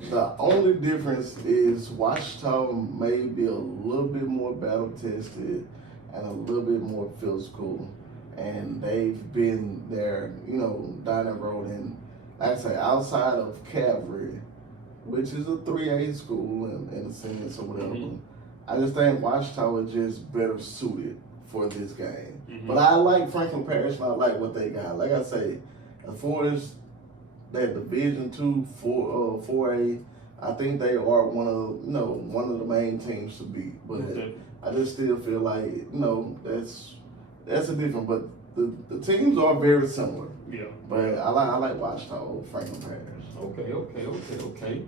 the only difference is Washita may be a little bit more battle tested and a little bit more physical. And they've been there, down that road. And like I say, outside of Calvary, which is a 3A school in a sense or whatever, I just think Washita is just better suited for this game. Mm-hmm. But I like Franklin Parish and I like what they got. Like I say, as far as that Division II, 4A, I think they are one of the main teams to beat. But I just still feel like that's a different. But the teams are very similar. Yeah. But I like Washita, Franklin Parish. Okay.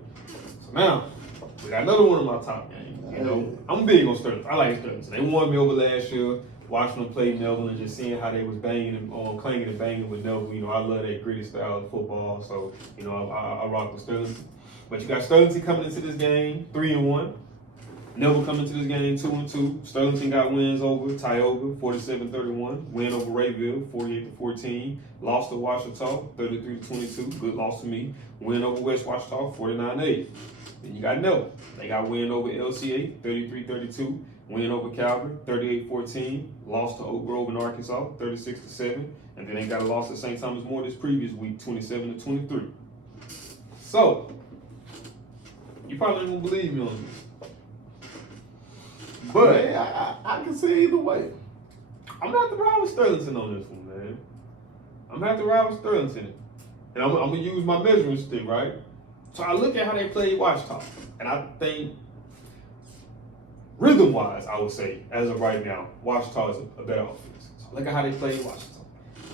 So now we got another one of my top games. I'm big on Sterling. I like Sterling. They won me over last year. Watching them play Neville and just seeing how they was banging and clanging and banging with Neville. I love that gritty style of football. So I rock with Sterling. But you got Sterling coming into this game 3-1. Neville coming into this game 2-2. Sterling got wins over Tioga 47-31. Win over Rayville 48-14. Lost to Washita 33-22. Good loss to me. Win over West Washita 49-8. Then you got Neville. They got win over LCA 33-32. Win over Calvary 38-14. Lost to Oak Grove in Arkansas 36-7. And then they got a loss to St. Thomas More this previous week 27-23. So you probably don't believe me on this. But I can see either way. I'm going to have to ride with Sterling on this one, man. I'm going to have to ride with Sterling. And I'm going to use my measuring stick, right? So I look at how they play Washita. And I think, rhythm-wise, I would say, as of right now, Washita is a better offense. So I look at how they play Washita.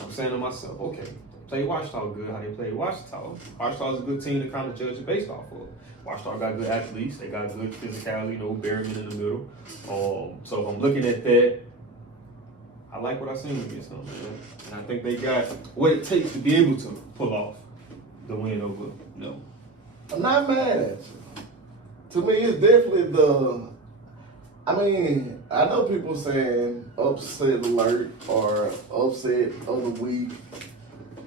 I'm saying to myself, okay, play Washita good, how they play Washita. Washita is a good team to kind of judge it based off of. Washita got good athletes. They got good physicality, Berryman in the middle. So if I'm looking at that, I like what I seen against them, man. And I think they got what it takes to be able to pull off the win over, I'm not mad at you. To me, it's definitely I know people saying upset alert or upset of the week.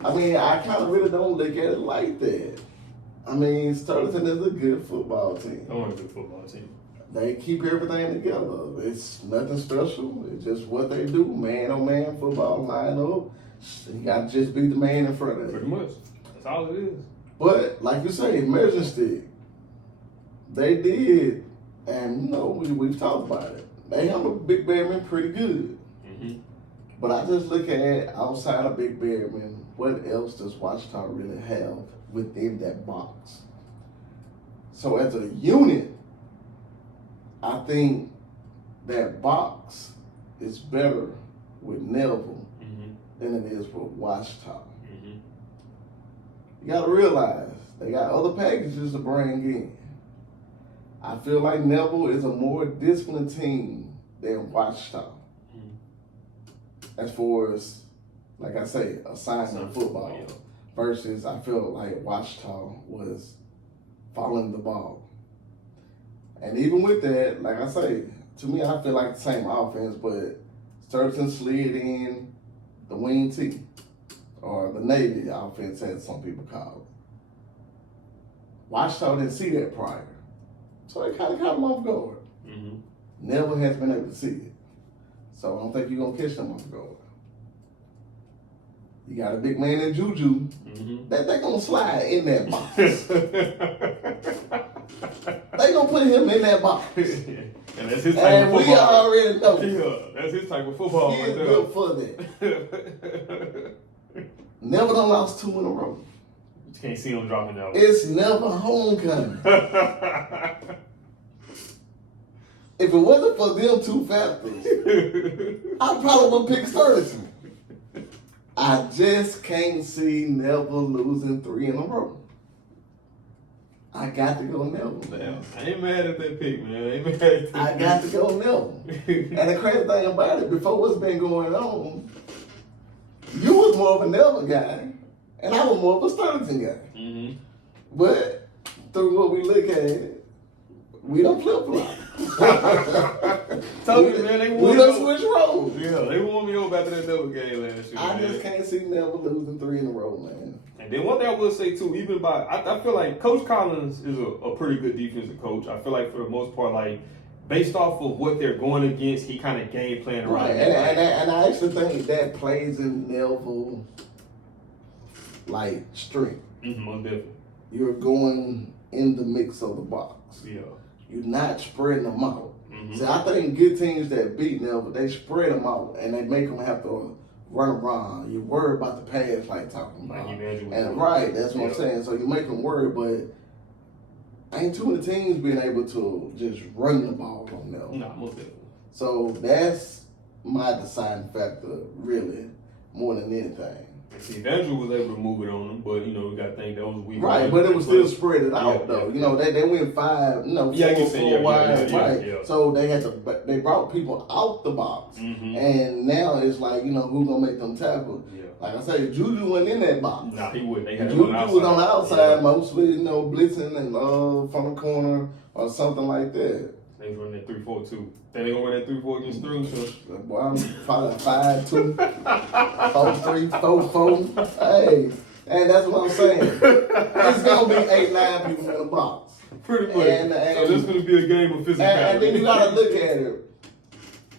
I kind of really don't look at it like that. Sterling is a good football team. I want a good football team. They keep everything together. It's nothing special. It's just what they do. Man-on-man football, line up. You got to just beat the man in front of you. Pretty much. That's all it is. But, like you say, measuring stick. They did, and we've talked about it. They handled Big Bearman pretty good. Mm-hmm. But I just look at outside of Big Bearman, what else does Washita really have within that box? So as a unit, I think that box is better with Neville than it is with Washita. Mm-hmm. You got to realize they got other packages to bring in. I feel like Neville is a more disciplined team than Washita. As far as, like I say, assignment football versus I feel like Washita was following the ball. And even with that, like I say, to me, I feel like the same offense, but Sturgeon slid in the wing T, or the Navy offense, as some people call it. Washita didn't see that prior. So it kind of caught them off guard. Mm-hmm. Never has been able to see it. So I don't think you're going to catch them off guard. You got a big man in Juju. Mm-hmm. That they going to slide in that box. They going to put him in that box. And that's his type of football. And we already know. Yeah, that's his type of football He right is there. good for that. Never done lost 2 in a row. You can't see him dropping out. It's never homecoming. If it wasn't for them 2 factors, I probably would pick Sturgeon. I just can't see Neville losing 3 in a row. I got to go Neville. Damn, I ain't mad at that pick, man. I ain't mad at that I got to go Neville. And the crazy thing about it, before what's been going on, you was more of a Neville guy, and I was more of a Sturgeon guy. Mm-hmm. But through what we look at, we don't flip-flop. Told you, man, We done switch roles. Yeah, they won me over after that double game last year. I just can't see Neville losing 3 in a row, man. And then one thing I will say too, even by I feel like Coach Collins is a pretty good defensive coach. I feel like for the most part, like based off of what they're going against, he kind of game plan around. Right, and I actually think that plays in Neville like strength. Mm-hmm, most definitely. You're going in the mix of the box. Yeah. you're not spreading them out. Mm-hmm. See, I think good teams that beat them, but they spread them out and they make them have to run around. You're worried about the pass, like talking about. And right, that's what I'm saying. So you make them worry, but ain't too many teams being able to just run the ball on them. No, most definitely. So that's my deciding factor, really, more than anything. See, Evangel was able to move it on them, but, you know, we got to think that was a week. Right, but it was still spread it out, though. You know, they went 5, you know, 4 wide, right? Yeah. So they brought people out the box. Mm-hmm. And now it's like, you know, who's going to make them tackle? Yeah. Like I said, Juju wasn't in that box. Nah, he wouldn't. They had Juju was on the outside, yeah. mostly, you know, blitzing and from the corner or something like that. They was running that 3-4-2. Think they gonna run that 3-4 against 3? So. Boy, I'm probably 5-2, 4-3, 4-4. Hey, and that's what I'm saying. It's gonna be 8-9 people in the box. Pretty much. So this is gonna be a game of physicality. And then you gotta look at it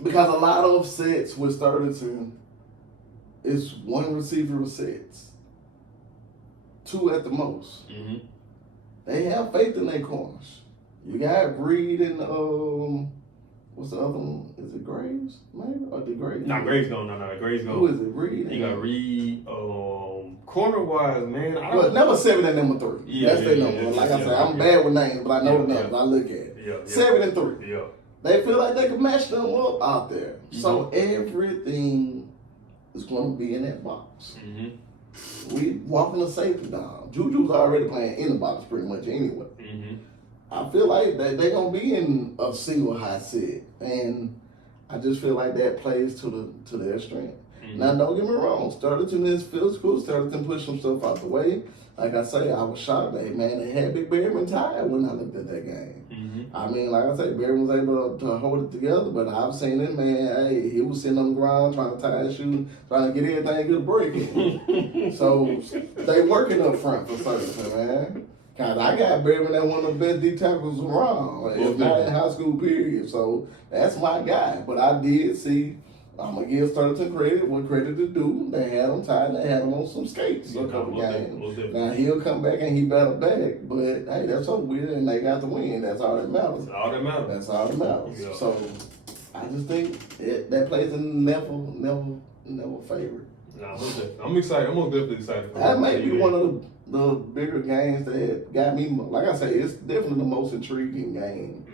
because a lot of sets with 32, it's one receiver sets, 2 at the most. Mm-hmm. They have faith in their corners. You got Reed and what's the other one? Is it Graves? Maybe or the Graves? Nah, Graves gone. Graves gone. Who is it? Reed. You got Reed. Corner wise, man. Well, number 7 and number 3. Yeah, that's their number. Like I said, I'm bad with names, but I know the numbers. I look at it. Yeah, 7 and 3. Yeah. They feel like they can match them up out there. Mm-hmm. So everything is going to be in that box. Mm-hmm. We walking the safety down. Juju's already playing in the box pretty much anyway. Mm-hmm. I feel like they're going to be in a single high set. And I just feel like that plays to their strength. Mm-hmm. Now, don't get me wrong. Starleton is physical. Starleton pushed some stuff out the way. Like I say, I was shocked that, man, they had Big Berryman tired when I looked at that game. Mm-hmm. I mean, like I say, Berryman was able to hold it together, but I've seen him, man, hey, he was sitting on the ground trying to tie his shoe, trying to get everything good breaking. So they working up front for Ferguson, man. Cause I got Berryman at one of the best D tackles around. It's not in high school period, so that's my guy. But I did see, I'm gonna give Starleton credit what credit to do. They had him tied, they had him on some skates a couple games. Now he'll come back and he battle back, but hey, that's so weird, and they got the win. That's all that matters. That's all that matters. That's all that matters. Yeah. So I just think that plays in never favorite. Nah, I'm excited. I'm most definitely excited. That may be one of the bigger games that got me. Like I say, it's definitely the most intriguing game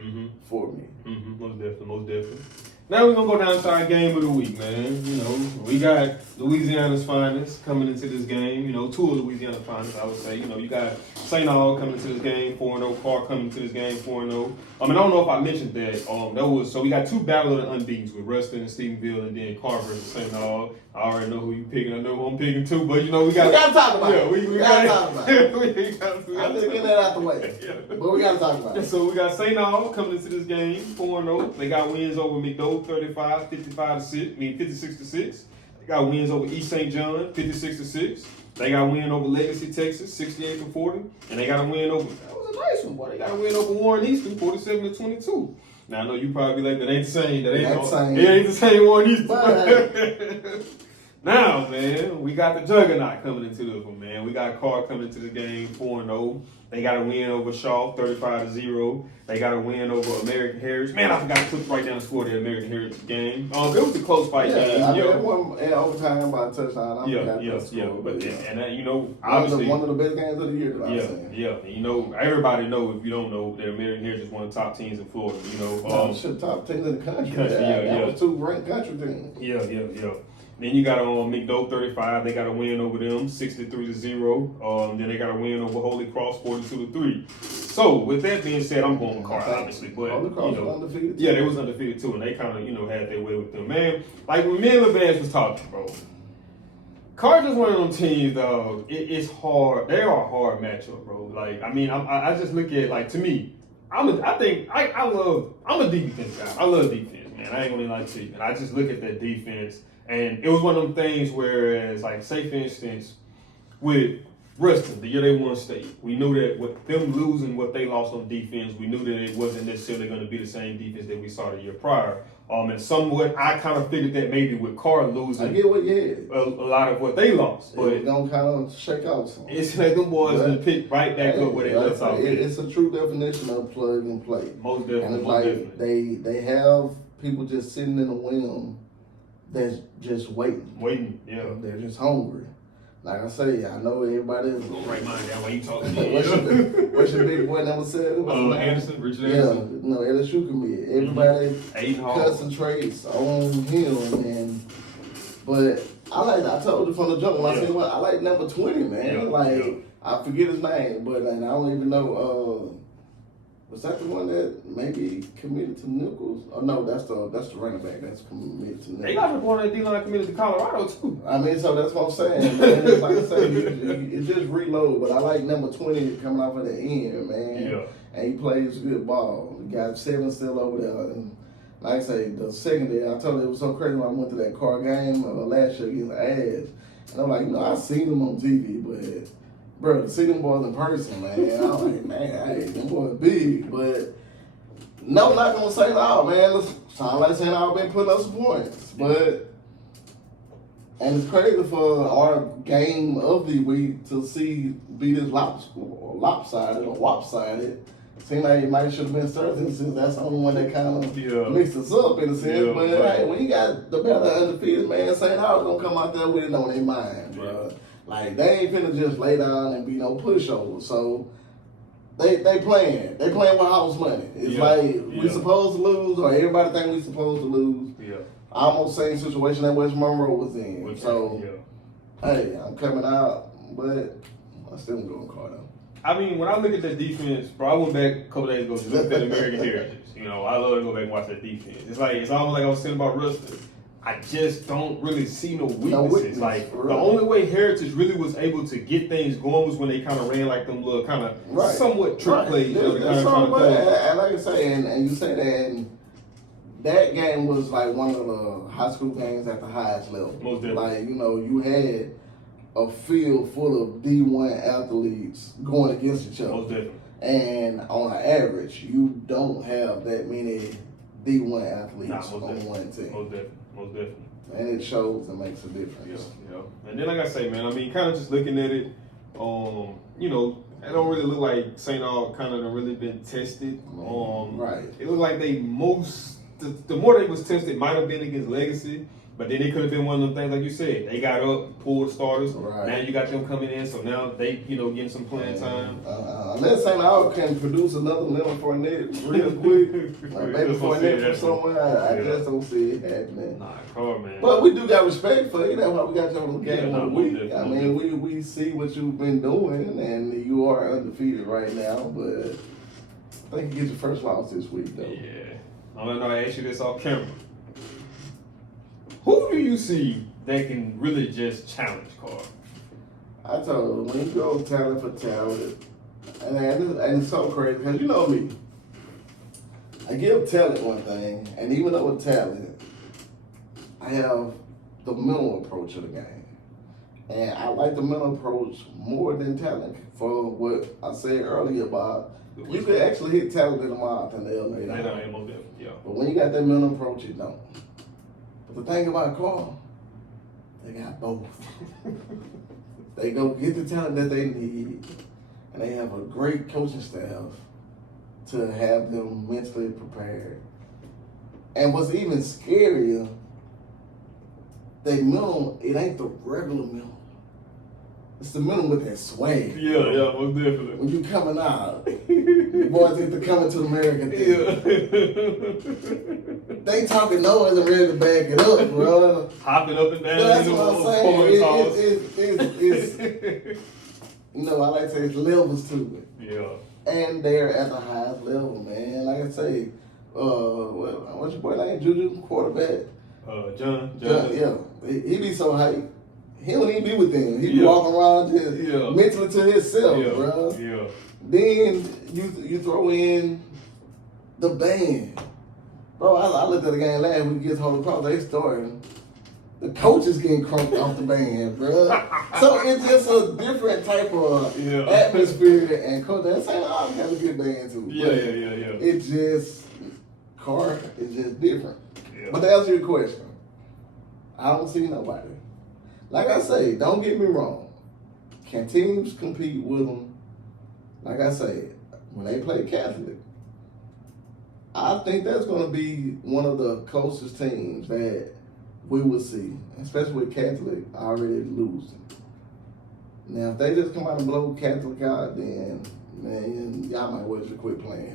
for me. Mm-hmm. Most definitely. Now we're going to go down to our game of the week, man. You know, we got Louisiana's finest coming into this game. You know, 2 of Louisiana's finest, I would say. You know, you got St. Aug coming into this game 4-0, Clark coming into this game 4-0. I don't know if I mentioned that. So we got 2 Battle of the Unbeatens with Ruston and Stephenville, and then Clark versus St. Aug. I already know who you picking. I know who I'm picking too, but you know we got to talk about it. We got to talk about it. I'm just getting that out the way. Yeah. But we got to talk about it. So we got St. Aug coming into this game 4-0. They got wins over McDowell 56-6. They got wins over East St. John 56-6. They got a win over Legacy, Texas 68-40, and they got a win over. That was a nice one, boy. They got a win over Warren Eastern 47-22. Now I know you probably be like, that ain't the same. It ain't the same Warren Eastern. Now, man, we got the juggernaut coming into this one, man. We got Clark coming into the game 4-0. They got a win over Shaw 35-0. They got a win over American Heritage. Man, I forgot to put right down the score of the American Heritage game. It was a close fight game. I mean, one in overtime by a touchdown. Yeah. But you know, obviously one of the best games of the year that I've seen. Yeah. You know, everybody know, if you don't know, that American Heritage is one of the top teams in Florida. You know, top 10 in the country. That was 2 ranked country teams. Yeah. Then you got McDowell 35. They got a win over them 63-0. Then they got a win over Holy Cross 42-3. So with that being said, I'm going with Clark, obviously. But Holy Cross was undefeated. Yeah, they was undefeated too, and they kind of had their way with them. Man, like when me and LeVance was talking, bro. Clark is one of them teams, dog. It's hard. They are a hard matchup, bro. Like I just look at, like, to me, I'm a defense guy. I love defense, man. I ain't gonna lie to you. And I just look at that defense. And it was one of them things whereas, like, say, for instance, with Ruston, the year they won state, we knew that with them losing what they lost on defense, we knew that it wasn't necessarily going to be the same defense that we saw the year prior. And somewhat, I kind of figured that maybe with Carr losing, I get what you had. a lot of what they lost, but it's gonna kind of shake out some. it's like them boys gonna pick right back up where they left off. It's a true definition of plug and play. Most definitely. And it's most like definitely. they have people just sitting in the wing that's just waiting. Waiting, yeah. They're just hungry. Like I say, I know everybody. Right mind down while you talking. What's your big boy number 7? Anderson, Richard Yeah, Anderson. no, LSU commit. Everybody Aiden Hall. concentrates on him, but I told you from the jump when I said, well, I like number 20, man. I forget his name, but and I don't even know. Was that the one that maybe committed to Nichols? Oh no, that's the running back that's committed to Nichols. They got one on that D-line committed to Colorado too. I mean, so that's what I'm saying, man. It's like I said, it just reload. But I like number 20 coming off at the end, man. Yeah. And he plays good ball. He got 7 still over there. And like I say, the second day, I told you it was so crazy when I went to that car game last year against the Ads. And I'm like, I seen them on TV, but bro, to see them boys in person, man, I'm like, man, hey, them boys big, but no, not gonna say it all, man. Sound like St. Aug been putting up some points, but and it's crazy for our game of the week to see be this lopsided or wopsided. Seems like it might should have been Thursday since that's the only one that kind of mixed us up in a sense. But hey, when you got the better undefeated, man, St. Aug gonna come out there with it on their mind, bro. Like, they ain't finna just lay down and be no pushover. So, they playing. They playing with house money. It's we supposed to lose, or everybody think we supposed to lose. Yeah. Almost same situation that West Monroe was in. Hey, I'm coming out, but I still gonna go in car though. I mean, when I look at that defense, bro, I went back a couple days ago to look at that American Heritage. I love to go back and watch that defense. It's almost like I was saying about Ruston. I just don't really see no weaknesses. The only way Heritage really was able to get things going was when they kind of ran like them little kind of somewhat trick plays. And like I say, and you say that, and that game was like one of the high school games at the highest level. Most definitely. You had a field full of D1 athletes going against each other. Most definitely. And on an average, you don't have that many D1 athletes on one team. Most definitely. And it shows and makes a difference. Yeah. And then like I say, man, I mean, kind of just looking at it, it don't really look like St. Aug kind of really been tested. It looked like the more they was tested might have been against Legacy, but then it could have been one of them things like you said. They got up, pulled starters. Right. Now you got them coming in, so now they, getting some playing time. Unless St. Aug can produce another Leonard Fournette real quick, like maybe Fournette from somewhere, I just don't see it happening. Man. But we do got respect for you. That's why we got you on the game of the week. I mean, we see what you've been doing, and you are undefeated right now. But I think you get your first loss this week, though. Yeah. I asked you this off camera. Who do you see that can really just challenge Carr? I told him, when you go talent for talent, and it's so crazy, because you know me. I give talent one thing, and even though with talent, I have the mental approach of the game. And I like the mental approach more than talent for what I said earlier about you can actually hit talent in the mouth and they'll lay down. But when you got that mental approach, you don't. But the thing about Carl, they got both. They go get the talent that they need, and they have a great coaching staff to have them mentally prepared. And what's even scarier, they mental, it ain't the regular mental. It's the mental with that swag. Yeah, most definitely. When you coming out, the boys get to coming to America. They talking noise and ready to back it up, bro. Hopping up and down. That's what I'm saying. It's I like to say it's levels to it. Yeah. And they're at the highest level, man. Like I say, what's your boy name? Juju, quarterback. John. Yeah. He be so hyped. He don't even be with them. He be walking around just mentally to himself, bro. Yeah. Then you throw in the band. Bro, I looked at the game last week against Holy Cross. They starting The coach is getting crunked off the band, bro. So it's just a different type of atmosphere and coach. That's saying, oh, I got a good band too. Yeah. It's just, car is just different. Yeah. But to answer your question, I don't see nobody. Like I say, don't get me wrong. Can teams compete with them? Like I say, when they play Catholic, I think that's going to be one of the closest teams that we will see, especially with Catholic already losing. Now, if they just come out and blow Catholic out, then, man, y'all might well just quit playing.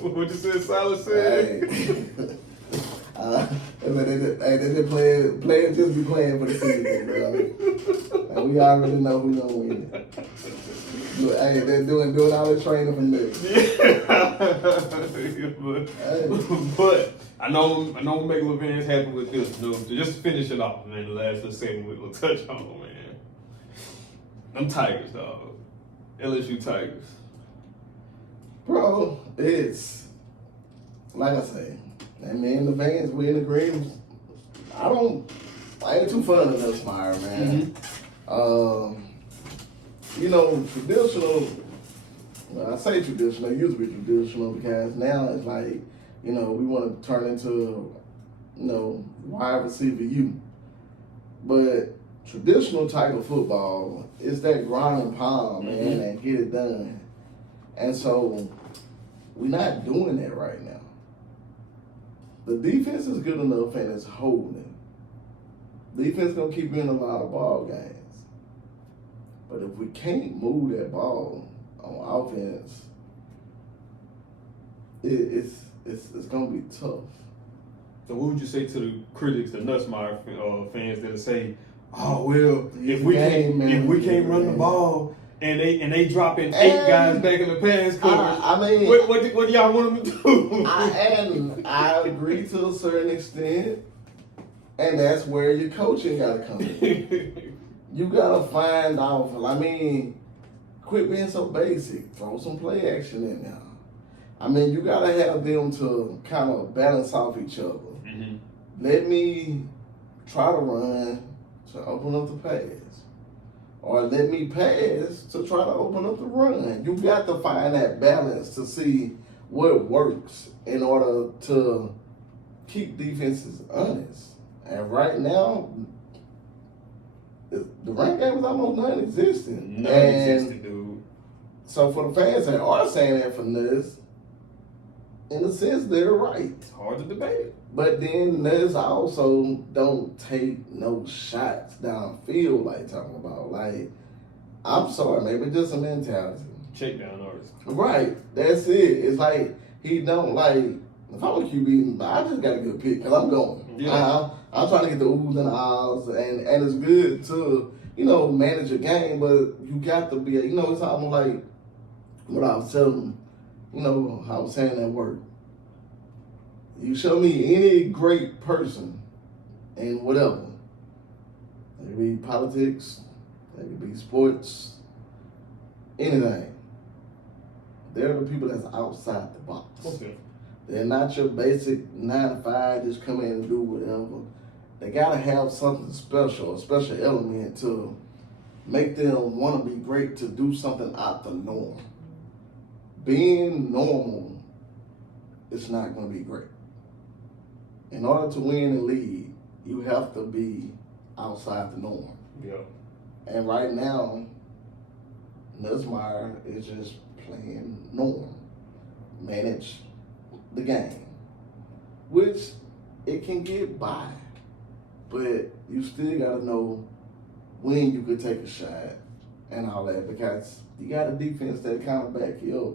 What you said, Silas said? Hey. They just playing just be playing for the season, bro. And we already know who's gonna win. But, hey, they're doing all the training from there. But I know we'll make LeVan's happy with this. No, just to finish it off, man. The last little segment we'll touch on, man. Them Tigers, dog. LSU Tigers. Bro, it's like I say. And me and the fans, we in agreement. I ain't too fond of this Meyer, man. You know, traditional, well, I say traditional, it used to be traditional because now it's like, you know, we want to turn into, you know, wide receiver you. But traditional type of football is that ground and pound, man, and get it done. And so we're not doing that right now. The defense is good enough and it's holding. Defense gonna keep you in a lot of ball games. But if we can't move that ball on offense, it's gonna be tough. So what would you say to the critics, the Nussmeier fans that'll say, "Oh well, if we can't run the ball and they dropping 8 guys back in the pass coverage, I mean, what do y'all want them to do?" I agree to a certain extent, and that's where your coaching gotta come in. You gotta find out. I mean, quit being so basic. Throw some play action in there. I mean, you gotta have them to kind of balance off each other. Mm-hmm. Let me try to run to open up the pass, or let me pass to try to open up the run. You got to find that balance to see what works in order to keep defenses honest. And right now, the run game is almost non-existent. Non-existent, dude. So for the fans that are saying that for Nuss, in a sense, they're right. It's hard to debate it. But then Nuss also don't take no shots downfield like talking about. Like, I'm sorry, maybe just a mentality. Check down artist. Right, that's it. It's like he don't like. If I'm a QB, I just got a good pick because I'm going. Yeah. I'm trying to get the oohs and the ahs, and it's good to, you know, manage a game, but you got to be, you know, it's almost like what I was telling them, you know, how I was saying that word. You show me any great person in whatever. It could be politics, it could be sports, anything. They're the people that's outside the box. Okay. They're not your basic 9 to 5, just come in and do whatever. They gotta have something special, a special element to make them want to be great, to do something out the norm. Being normal is not going to be great. In order to win and lead, you have to be outside the norm. Yeah. And right now, Nussmeier is just playing norm. Manage the game. Which it can get by. But you still got to know when you could take a shot and all that, because you got a defense that kind of back you up.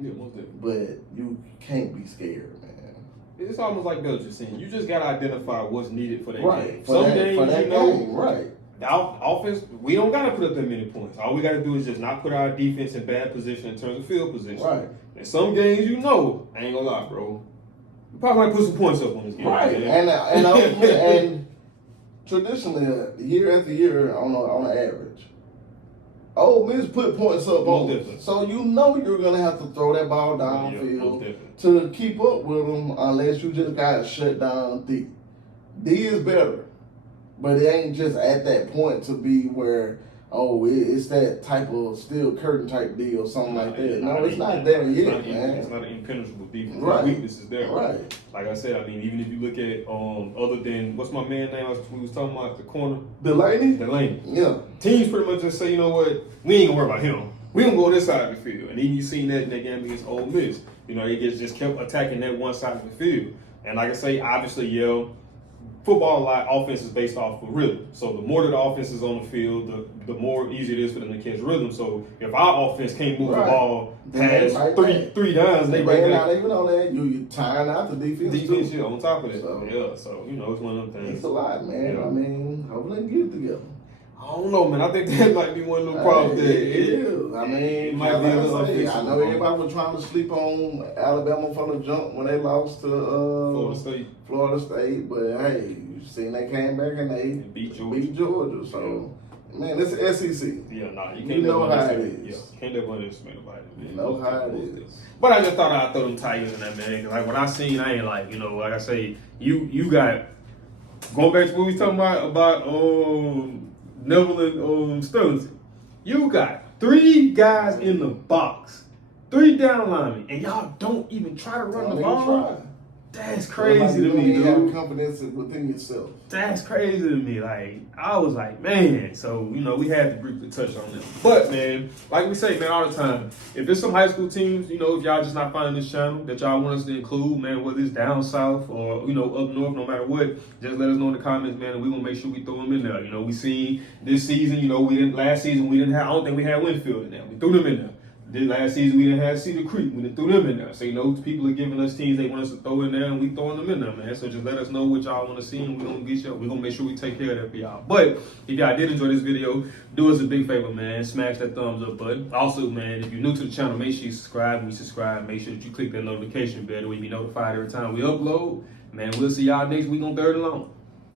Yeah, most definitely. But you can't be scared, man. It's almost like Bill just saying, you just got to identify what's needed for that Right. game. For Some that games, game, right. The offense, we don't got to put up that many points. All we got to do is just not put our defense in bad position in terms of field position. Right. And some games, you know, I ain't gonna lie, bro. You probably might put some points up on this game. Right. Man. And traditionally, year after year, on an average, Ole Miss put points up on them. So you know you're going to have to throw that ball downfield to keep up with them, unless you just got shut down D. D is better. but it ain't just at that point to be where it's that type of steel curtain type deal or something like that. No, it's not there yet, man. It's not an impenetrable defense. Right. The weakness is there. Right. Like I said, I mean, even if you look at other than what's my man name? We was talking about the corner. Delaney. Yeah. Teams pretty much just say, you know what, we ain't gonna worry about him. We gonna go this side of the field. And even you seen that in that game against Ole Miss. You know, they just kept attacking that one side of the field. And like I say, obviously, football, like offense is based off of rhythm. So the more that the offense is on the field, the more easier it is for them to catch rhythm. So if our offense can't move the ball past three downs, they break not even on that. You tying out the defense. Defense, on top of that. So it's one of them things. It's a lot, man. I mean, hopefully they get it together. I don't know, man. I think that might be one of the problems. It is. I mean, it might be I know everybody was trying to sleep on Alabama from the jump when they lost to Florida State, but hey, you seen they came back and they beat Georgia. So, man, it's SEC. Yeah, you know how it is. Yeah, can't never underestimate about it. Man. You know how it is. But I just thought I'd throw them Tigers in that, man. Cause like when I seen, I ain't like, like I say, you got going back to what we was talking about Neville and Sterling. You got 3 guys in the box, 3 down linemen, and y'all don't even try to run the ball. That's crazy to me, dude. You have confidence within yourself. That's crazy to me. Like, I was like, man. So, we had to briefly touch on them. But, man, like we say, man, all the time, if there's some high school teams, if y'all just not finding this channel that y'all want us to include, man, whether it's down south or, up north, no matter what, just let us know in the comments, man, and we're going to make sure we throw them in there. We seen this season, last season I don't think we had Winfield in there. We threw them in there. Last season we didn't have Cedar Creek. We didn't threw them in there. So people are giving us teams they want us to throw in there, and we throwing them in there, man. So just let us know what y'all want to see, and we're gonna make sure we take care of that for y'all. But if y'all did enjoy this video, do us a big favor, man. Smash that thumbs up button. Also, man, if you're new to the channel, make sure you subscribe. Make sure that you click that notification bell, so you be notified every time we upload. Man, we'll see y'all next week on 3rd and Long.